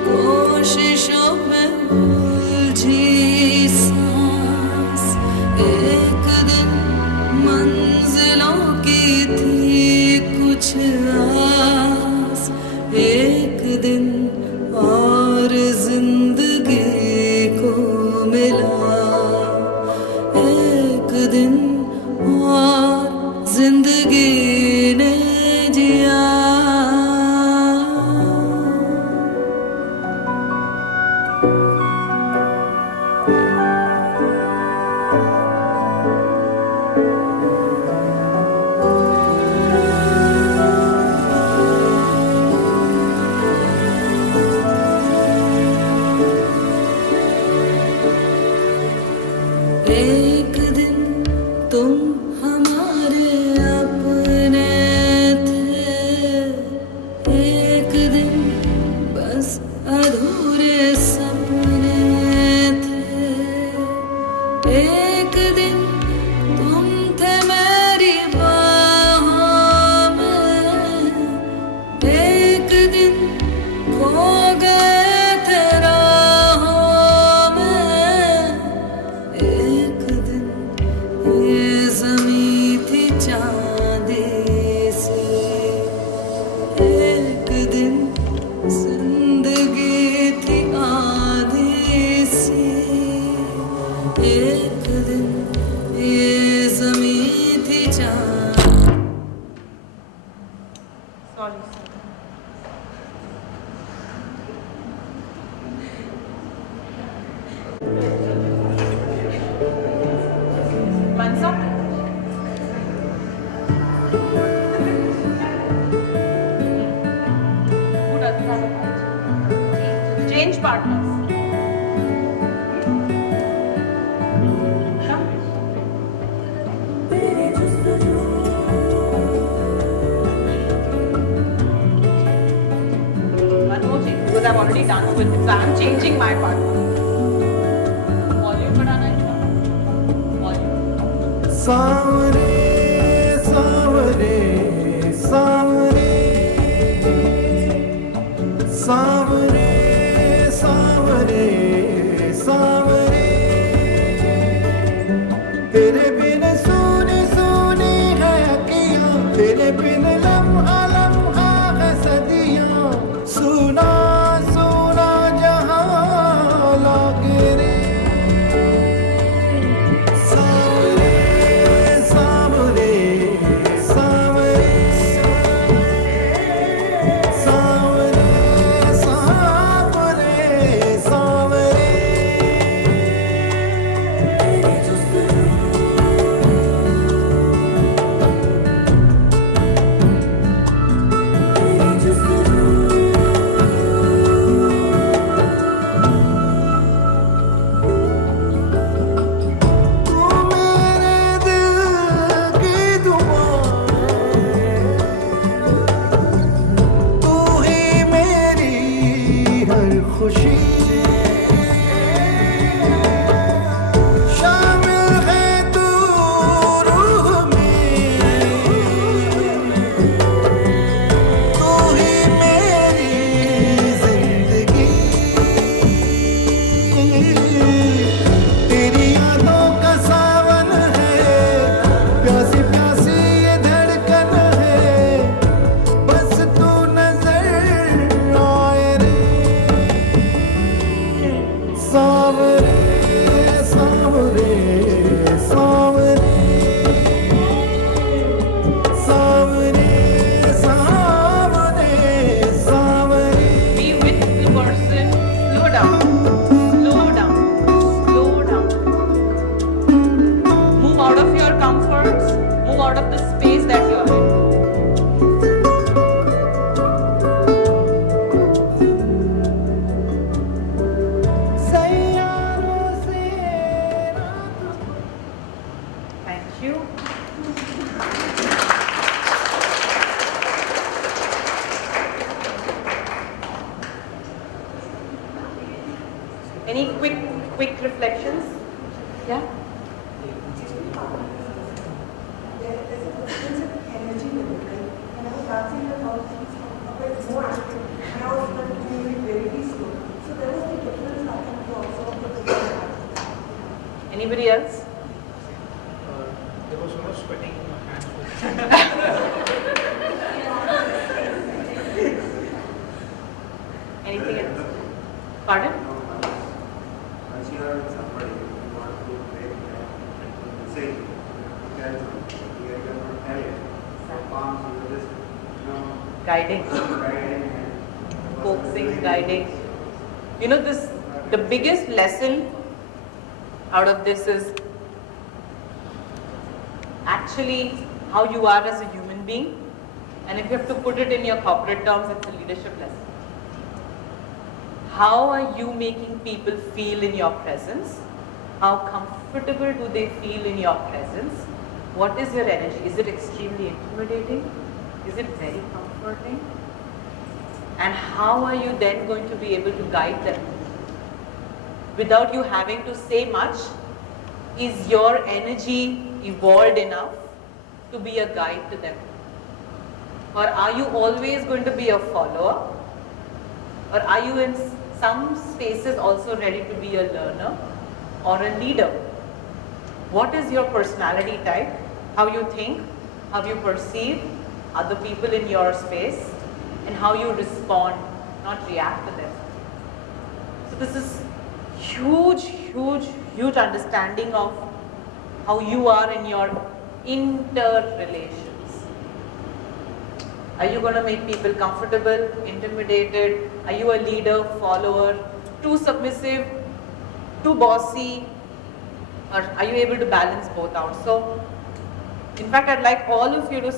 कोशिशों में उलझी सांस एक दिन मंजिलों की थी कुछ आस एक दिन और जिंदगी को मिला एक दिन और जिंदगी ने जिया एक दिन तुम हमारे अपने थे एक दिन बस अधूरे सपने थे एक दिन तुम थे मेरी बाहों में एक दिन खो गए थे राहों में एक दिन ये ज़मीं थी चांदी सी एक दिन जिंदगी थी आधी सी एक दिन ये ज़मीं थी चांदी Sorry. One song. Who doesn't have a part? Change partners. One more change because I've already danced with it, so I'm changing my partner. Volume बढ़ाना है. Volume. सावरे सावरे सावरे सावरे सावरे सावरे तेरे बिन सोनी सोनी है अखियाँ तेरे बिन लम्हा लम्हा है सदियाँ सुना सुना जहाँ लागे रे सावरे सावरे सावरे सावरे सावरे सावरे तू मेरे दिल की दुआ तू ही मेरी हर खुशी शामिल है तू रूह में तू ही मेरी जिंदगी तेरी यादों का सावन है प्यासी प्यासी ये धड़कन है बस तू नजर आए रे सावरे सावरे सावरे सावरे सावरे सावरे Be with the person. Slow down. Slow down. Slow down. Move out of your comforts. Move out of the space that you are in. Any quick reflections? Yeah? There's a difference in energy level, right? When I was dancing, I was a bit more active, and I was moving very slow. So there was a difference I can also. Anybody else? There was a lot of sweating in my hands. Anything else? Pardon? Once you are with somebody, you want to break and say, tell something, you are not telling. So palms, you are just, Guiding. Coaxing, guiding. You know, the biggest lesson out of this is actually how you are as a human being, and if you have to put it in your corporate terms, it's a leadership lesson. How are you making people feel in your presence? How comfortable do they feel in your presence? What is your energy? Is it extremely intimidating? Is it very comforting? And how are you then going to be able to guide them? Without you having to say much, is your energy evolved enough to be a guide to them? Or are you always going to be a follower? Or are you in some spaces also ready to be a learner or a leader? What is your personality type? How you think, how you perceive other people in your space, and how you respond, not react to them. So this is huge understanding of how you are in your interrelations. Are you going to make people comfortable, intimidated? Are you a leader, follower, too submissive, too bossy? Or are you able to balance both out? So, in fact, I'd like all of you to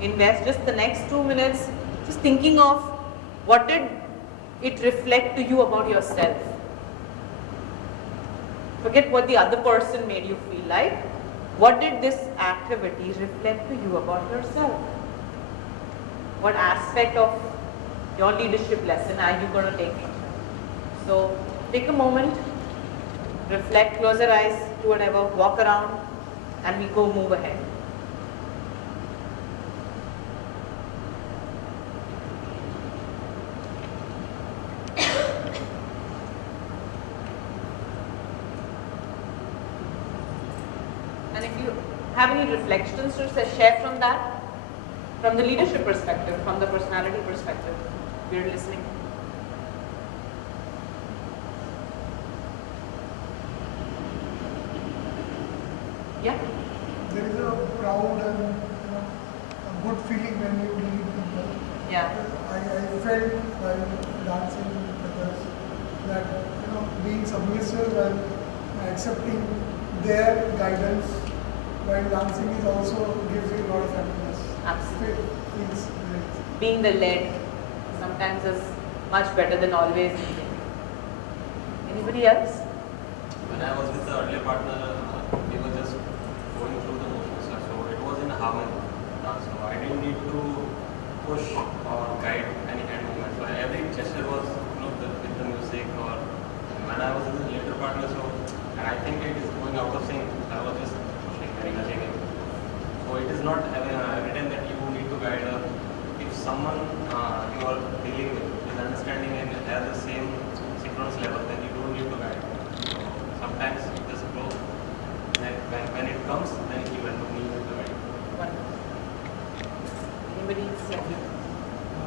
invest just the next 2 minutes just thinking of what did it reflect to you about yourself. Forget what the other person made you feel like. What did this activity reflect to you about yourself? What aspect of your leadership lesson are you going to take? So take a moment, reflect, close your eyes, do whatever, walk around, and we go move ahead. And if you have any reflections to share from that, from the leadership perspective, from the personality perspective, we're listening. Yeah? There is a proud and a good feeling when you lead people. Yeah. I felt while dancing with others that being submissive and accepting their guidance while dancing is also gives you a lot of happiness. Absolutely. Feels great. Being the led sometimes is much better than always leading. Anybody else? When I was with the earlier partner, we were just going through the motions, so it was in harmony. So I didn't need to push or guide any hand movement. So every gesture was, with the music. Or when I was with the later partner, and I think it is going out of sync. I was just pushing and nudging him. So it is not every time that you need to guide. If someone you are dealing with is understanding and has the same synchronous level, then you don't need to guide. So sometimes it just flows. When it comes, then you will need to guide. Anybody else?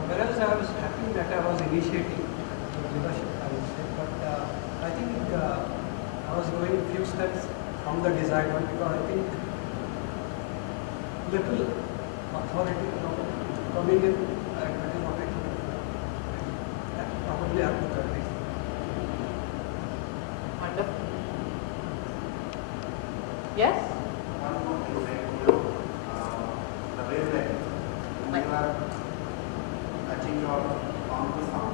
Whereas I was happy that I was initiating leadership, I would say, but I think I was going a few steps from the desired one because I think little authority coming in, that is what I think. That probably I have to correct. Wonderful. Yes? One more thing, the wavelength. When you are touching your palm to palm.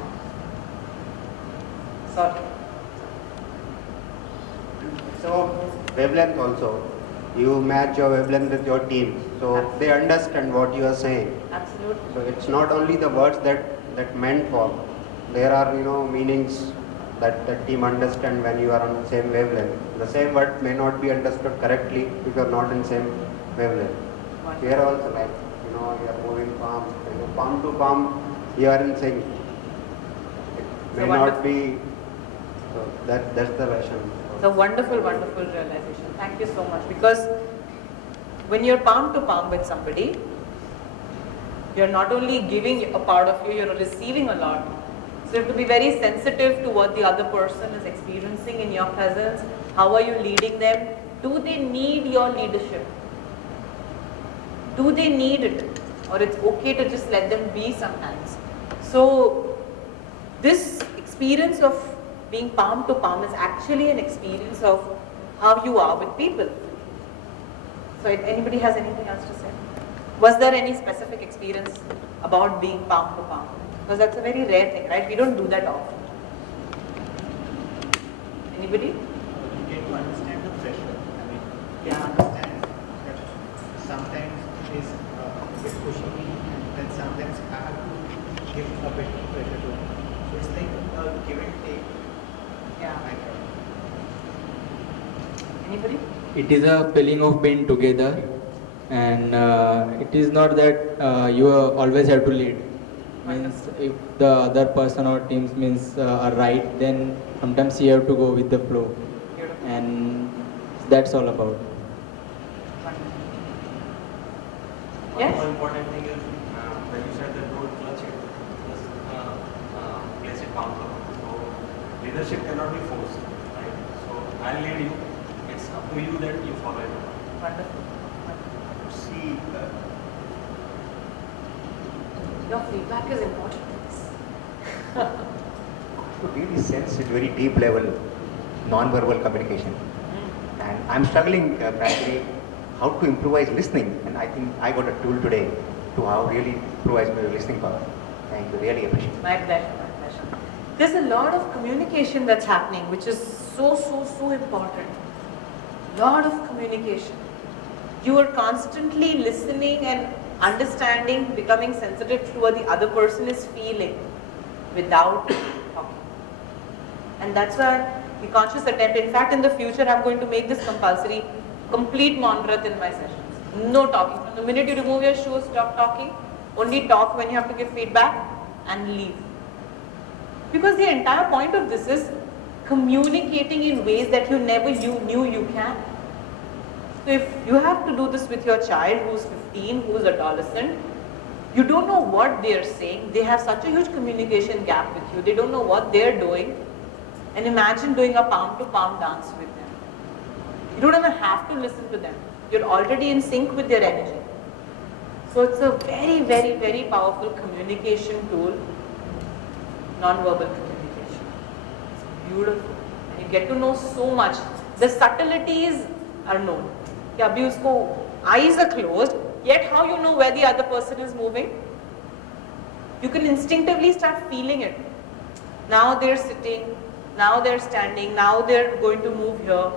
Sorry. So, wavelength also. You match your wavelength with your team. So, they understand what you are saying. Absolutely. So, it's not only the words that meant for. There are, meanings that team understand when you are on the same wavelength. The same word may not be understood correctly if you are not in same wavelength. Here also like, you are moving palm to palm, you are in sync. It may not be, so that's the version. It's a wonderful, wonderful realization. Thank you so much. Because when you're palm to palm with somebody, you're not only giving a part of you, you're receiving a lot. So you have to be very sensitive to what the other person is experiencing in your presence. How are you leading them? Do they need your leadership? Do they need it? Or it's okay to just let them be sometimes. So this experience of being palm to palm is actually an experience of how you are with people. So if anybody has anything else to say? Was there any specific experience about being palm to palm? Because that's a very rare thing, right? We don't do that often. Anybody? You get to understand the pressure. I mean, you Yeah. understand that sometimes it is a bit pushing me, and then sometimes I have to give a bit of pressure to it. So it's like a give and take. Yeah. Anybody? It is a feeling of being together, and it is not that you always have to lead. Means if the other person or teams means are right, then sometimes you have to go with the flow, and that's all about. One more important thing is when you said that don't clutch it, just place it down. So leadership cannot be forced, right? So I'll lead you. It's up to you that you follow it. Wonderful. See, Your feedback is important. To really sense at very deep level non-verbal communication. And I'm struggling frankly how to improvise listening, and I think I got a tool today to how really improvise my listening power. Thank you, really appreciate it. My pleasure, my pleasure. There's a lot of communication that's happening, which is so important. Lot of communication. You are constantly listening and understanding, becoming sensitive to what the other person is feeling without talking. And that's why the conscious attempt, in fact in the future I'm going to make this compulsory, complete Monrath in my sessions. No talking. From the minute you remove your shoes, stop talking. Only talk when you have to give feedback and leave. Because the entire point of this is communicating in ways that you never knew you can. So if you have to do this with your child who's 15, who's adolescent, you don't know what they're saying. They have such a huge communication gap with you. They don't know what they're doing. And imagine doing a palm-to-palm dance with them. You don't even have to listen to them. You're already in sync with their energy. So it's a very powerful communication tool, non-verbal communication. It's beautiful. And you get to know so much. The subtleties are known. Abhi usko eyes are closed, yet how you know where the other person is moving? You can instinctively start feeling it. Now they're sitting, now they're standing, now they're going to move here.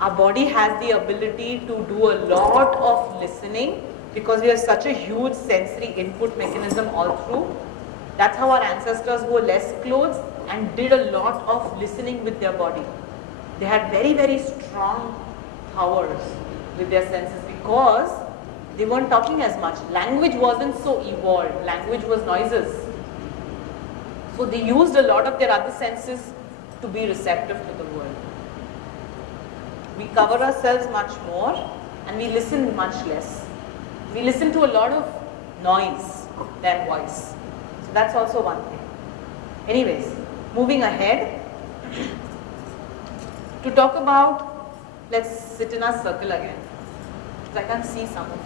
Our body has the ability to do a lot of listening because we have such a huge sensory input mechanism all through. That's how our ancestors wore less clothes and did a lot of listening with their body. They had very strong powers with their senses because they weren't talking as much. Language wasn't so evolved. Language was noises. So they used a lot of their other senses to be receptive to the world. We cover ourselves much more and we listen much less. We listen to a lot of noise than voice. So that's also one thing. Anyways, moving ahead to talk about, let's sit in our circle again. I can see some of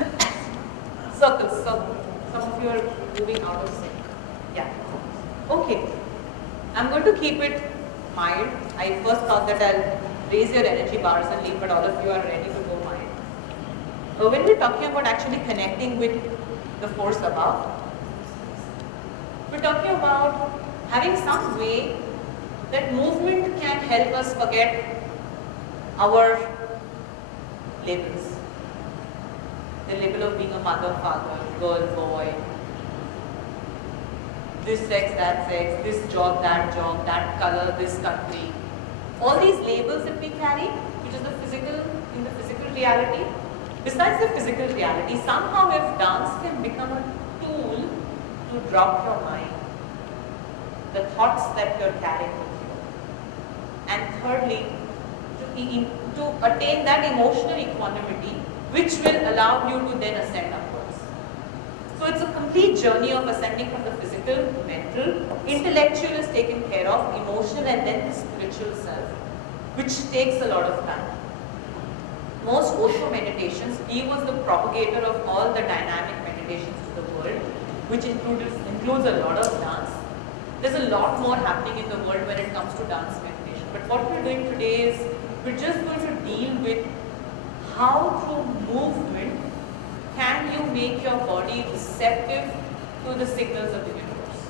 you. Circle. Some of you are moving out of sync. Yeah. Okay. I'm going to keep it mild. I first thought that I'll raise your energy bars and leave, but all of you are ready to go mild. When we're talking about actually connecting with the force above, we're talking about having some way that movement can help us forget our labels. The label of being a mother, father, girl, boy. this sex, that sex, this job, that color, this country. All these labels that we carry, which is the physical, in the physical reality. Besides the physical reality, somehow if dance can become a tool to drop your mind, the thoughts that you're carrying with you. And thirdly, to attain that emotional equanimity, which will allow you to then ascend upwards. So it's a complete journey of ascending from the physical, mental, intellectual is taken care of, emotional, and then the spiritual self, which takes a lot of time. Most Osho meditations, he was the propagator of all the dynamic meditations to the world, which includes a lot of dance. There's a lot more happening in the world when it comes to dance meditation. But what we're doing today is, we're just going to deal with how through movement can you make your body receptive to the signals of the universe.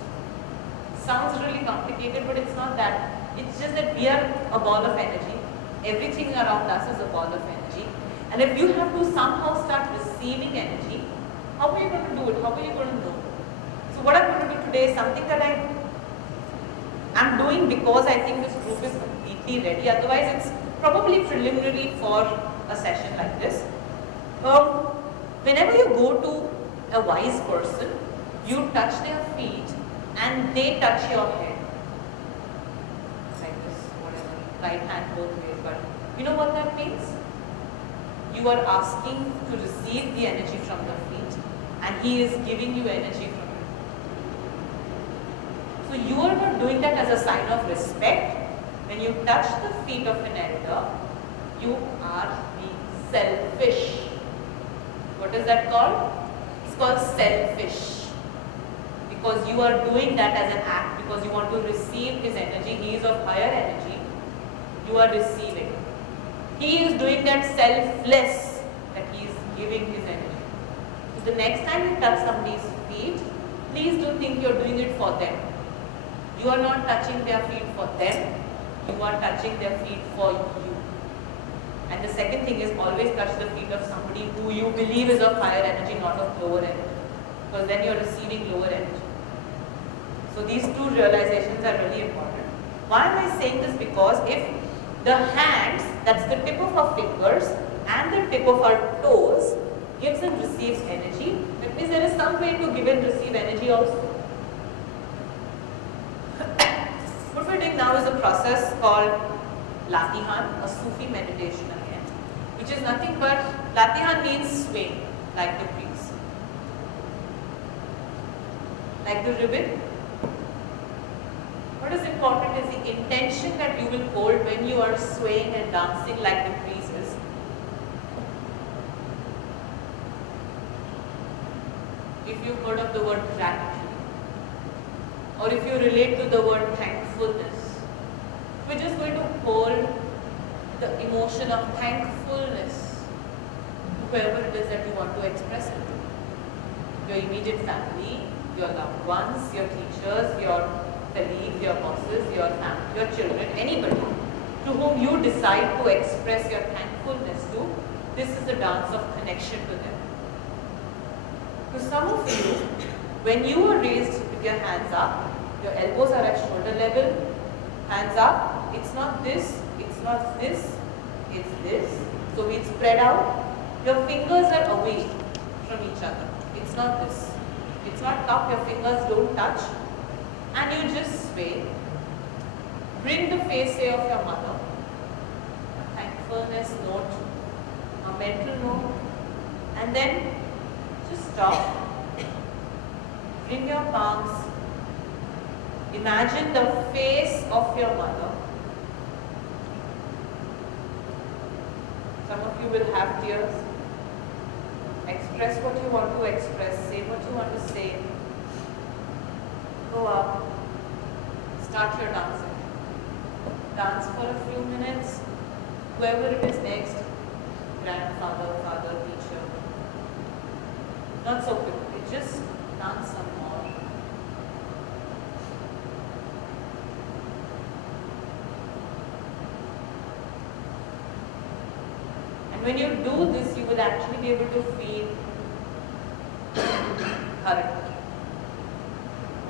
Sounds really complicated, but it's not that. It's just that we are a ball of energy. Everything around us is a ball of energy. And if you have to somehow start receiving energy, how are you going to do it? How are you going to know? So what I'm going to do today is something that I'm doing because I think this group is completely ready. Otherwise, it's probably preliminary for a session like this. Whenever you go to a wise person, you touch their feet and they touch your head. Like this, whatever, right hand both ways. But you know what that means? You are asking to receive the energy from the feet and he is giving you energy from it. So you are not doing that as a sign of respect. When you touch the feet of an elder, you are being selfish. What is that called? It's called selfish. Because you are doing that as an act, because you want to receive his energy. He is of higher energy. You are receiving. He is doing that selfless, that he is giving his energy. So the next time you touch somebody's feet, please don't think you're doing it for them. You are not touching their feet for them. You are touching their feet for you. And the second thing is, always touch the feet of somebody who you believe is of higher energy, not of lower energy. Because then you're receiving lower energy. So these two realizations are really important. Why am I saying this? Because if the hands, that's the tip of our fingers and the tip of our toes, gives and receives energy, that means there is some way to give and receive energy also. What we're doing now is a process called Latihan, a Sufi meditation again, which is nothing but, Latihan means swing, like the breeze. Like the ribbon. What is important is the intention that you will hold when you are swaying and dancing like the breezes. If you've heard of the word gratitude, or if you relate to the word thankfulness, we're just going to hold the emotion of thankfulness to whoever it is that you want to express it to. Your immediate family, your loved ones, your teachers, your colleagues, your bosses, your family, your children, anybody to whom you decide to express your thankfulness to. This is a dance of connection to them. To some of you, when you are raised with your hands up, your elbows are at shoulder level, hands up, it's not this, it's not this, it's this. So we spread out. Your fingers are away from each other. It's not this. It's not cup, your fingers don't touch. And you just sway. Bring the face, say, of your mother. A thankfulness note, a mental note. And then just stop. Bring your palms. Imagine the face of your mother. Some of you will have tears. Express what you want to express. Say what you want to say. Go up. Start your dancing. Dance for a few minutes. Whoever it is next, grandfather, father, teacher. Not so quickly. Just dance some more. And when you do this, you will actually be able to feel current.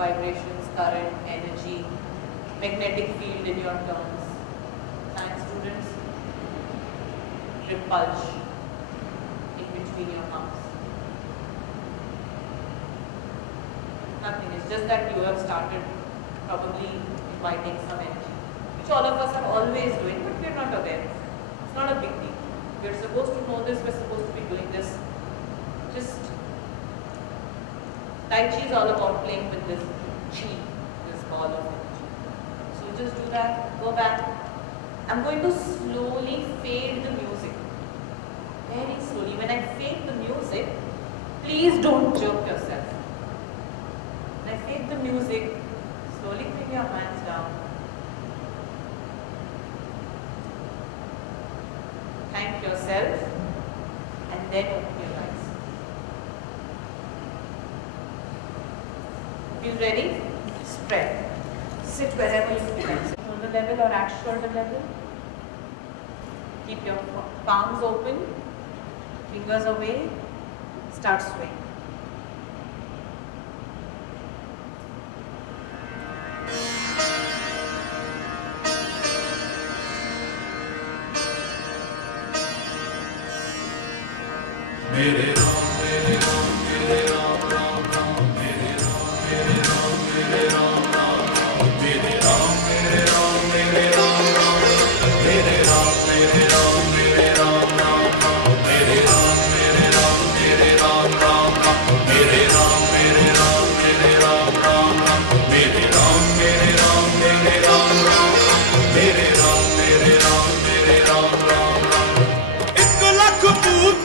vibrations, current, energy, magnetic field in your terms. Science students, repulse in between your arms. Nothing, it's just that you have started probably inviting some energy, which all of us are always doing, but we're not aware. It's not a big deal. We're supposed to know this, we're supposed to be doing this. Just, Tai Chi is all about playing with this chi, this ball of energy. So just do that, go back. I'm going to slowly fade the music. Very slowly. When I fade the music, please don't jerk yourself. When I fade the music, slowly bring your hands down. Thank yourself and then open your eyes. Feel ready? Spread. Sit wherever you feel like. Shoulder level or at shoulder level. Keep your palms open, fingers away, start swaying. मेरे राम मेरे राम मेरे राम राम राम मेरे राम मेरे राम मेरे राम राम राम मेरे राम मेरे राम मेरे राम राम मेरे राम मेरे राम मेरे राम राम राम मेरे राम मेरे राम मेरे राम राम राम मेरे राम मेरे राम मेरे राम राम राम मेरे राम मेरे राम मेरे राम राम मेरे राम मेरे राम मेरे राम राम राम 1 ਲੱਖ ਭੂਤ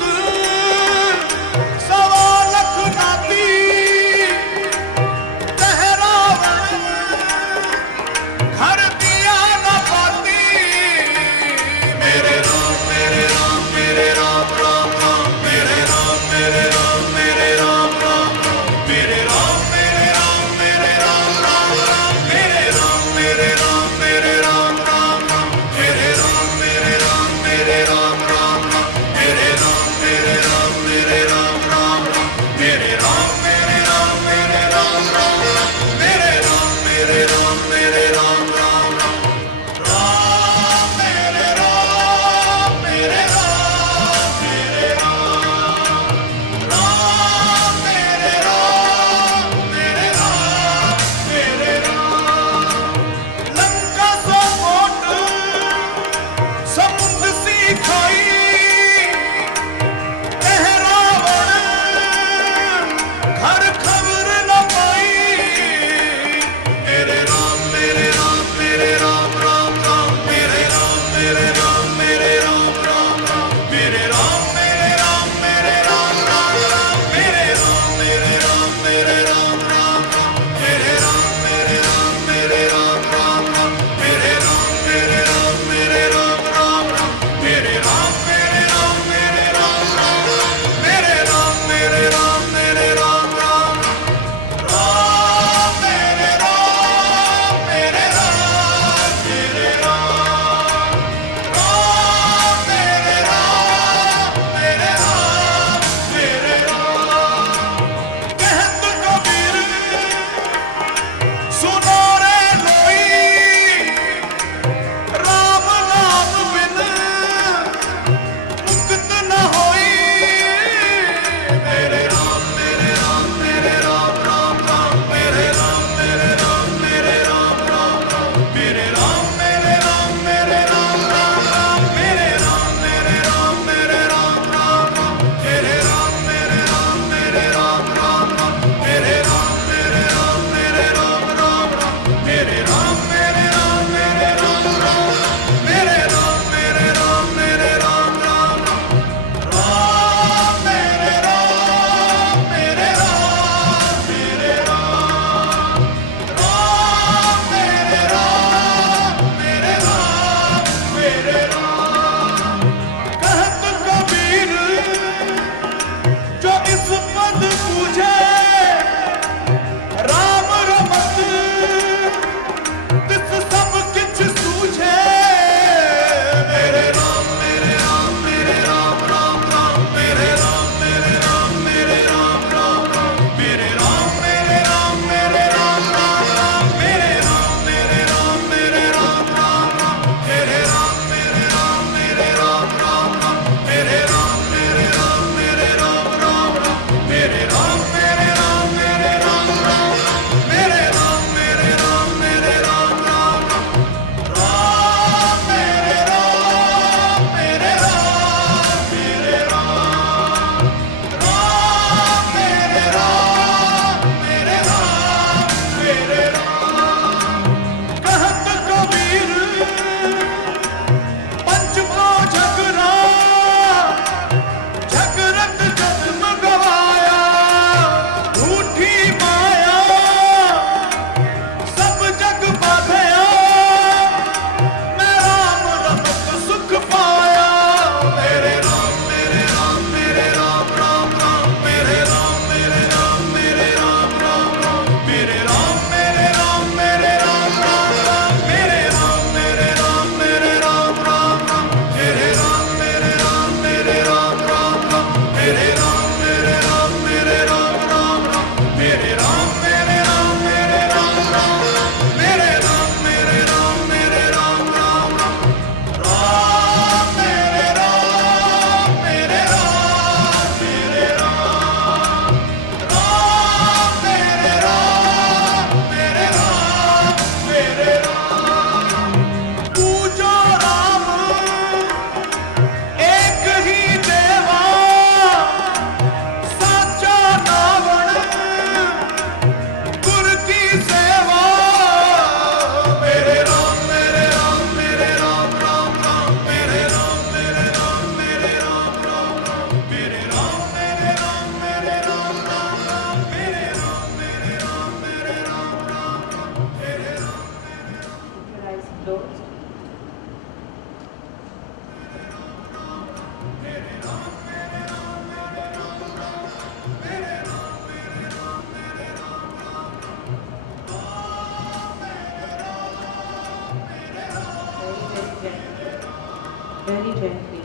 Very gently.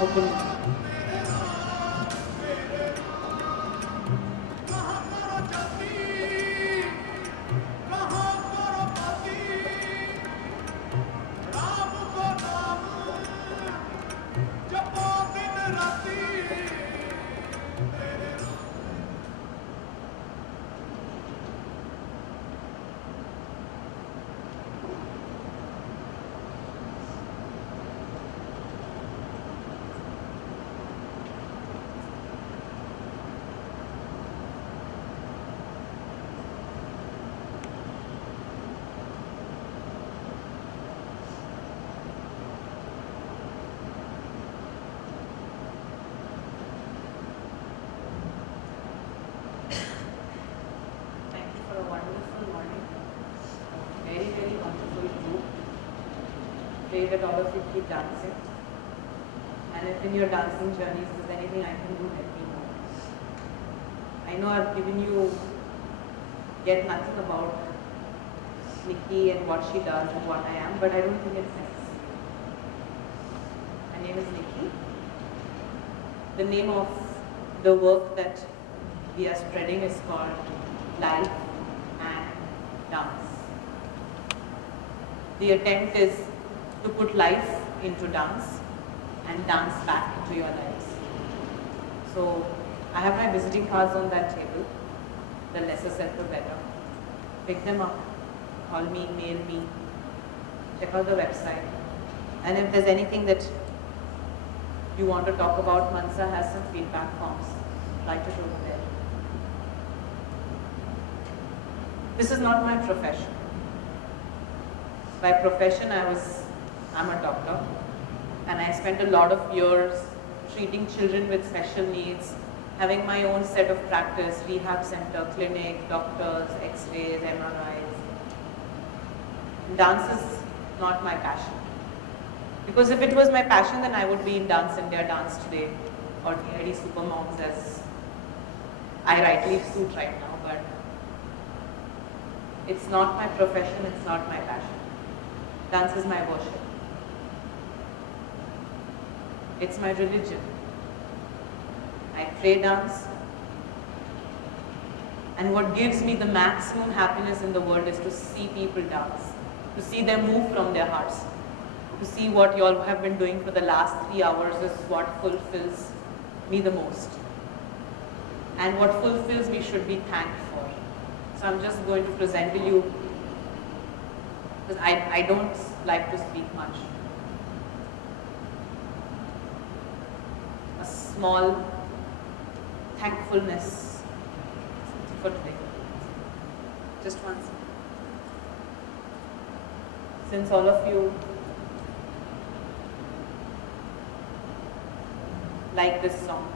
Open it. Thank you for a wonderful morning. Very, very wonderful group. Pray that all of you keep dancing. And if in your dancing journeys there's anything I can do, let me know. I know I've given you yet nothing about Nikki and what she does and what I am, but I don't think it's necessary. My name is Nikki. The name of the work that we are spreading is called Life and Dance. The attempt is to put life into dance and dance back into your lives. So I have my visiting cards on that table. The lesser said the better. Pick them up, call me, mail me, check out the website. And if there's anything that you want to talk about, Mansa has some feedback forms. Write it over there. This is not my profession. By profession, I'm a doctor, and I spent a lot of years treating children with special needs, having my own set of practice, rehab center, clinic, doctors, x-rays, MRIs. Dance is not my passion. Because if it was my passion, then I would be in Dance India, Dance Today, or DID Supermoms, as I rightly suit right now, but it's not my profession, it's not my passion. Dance is my worship. It's my religion. I pray dance. And what gives me the maximum happiness in the world is to see people dance, to see them move from their hearts, to see what you all have been doing for the last 3 hours is what fulfills me the most. And what fulfills me should be thanked for. So I'm just going to present to you, because I don't like to speak much. A small thankfulness for today. Just once. Since all of you like this song,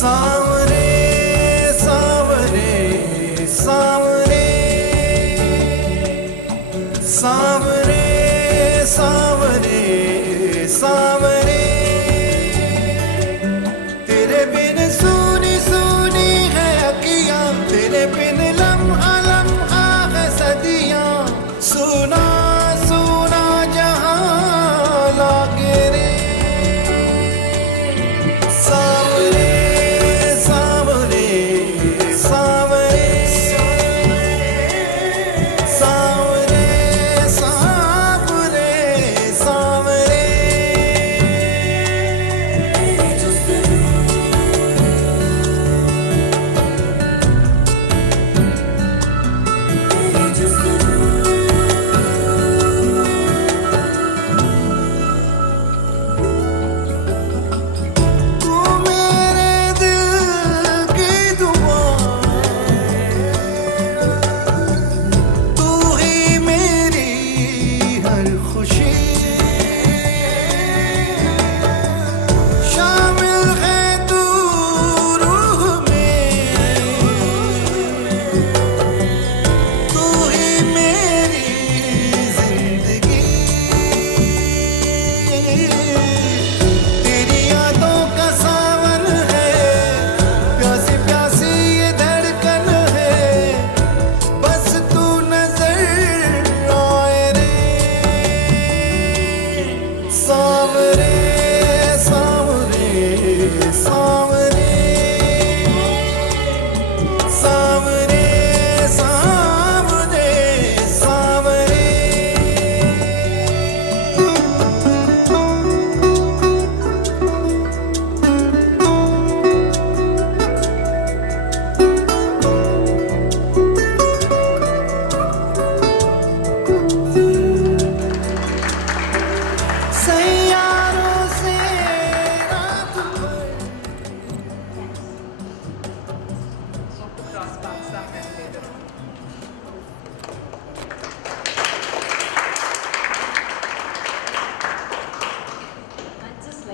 सावरे सावरे सावरे सावरे सावरे सावरे तेरे बिन सूनी सूनी है अखियां तेरे बिन लम्हा लम्हा है सदियां सुना सुना जहां लागे रे सावरे सावरे सावरे सावरे सावरे सावरे तू मेरे दिल की दुआ तू ही मेरी हर खुशी शामिल है तू रूह में तू ही मेरी जिंदगी तेरी यादों का सावन है प्यासी प्यासी ये धड़कन है बस तू नजर आए रे सावरे सावरे सावरे सावरे सावरे सावरे सही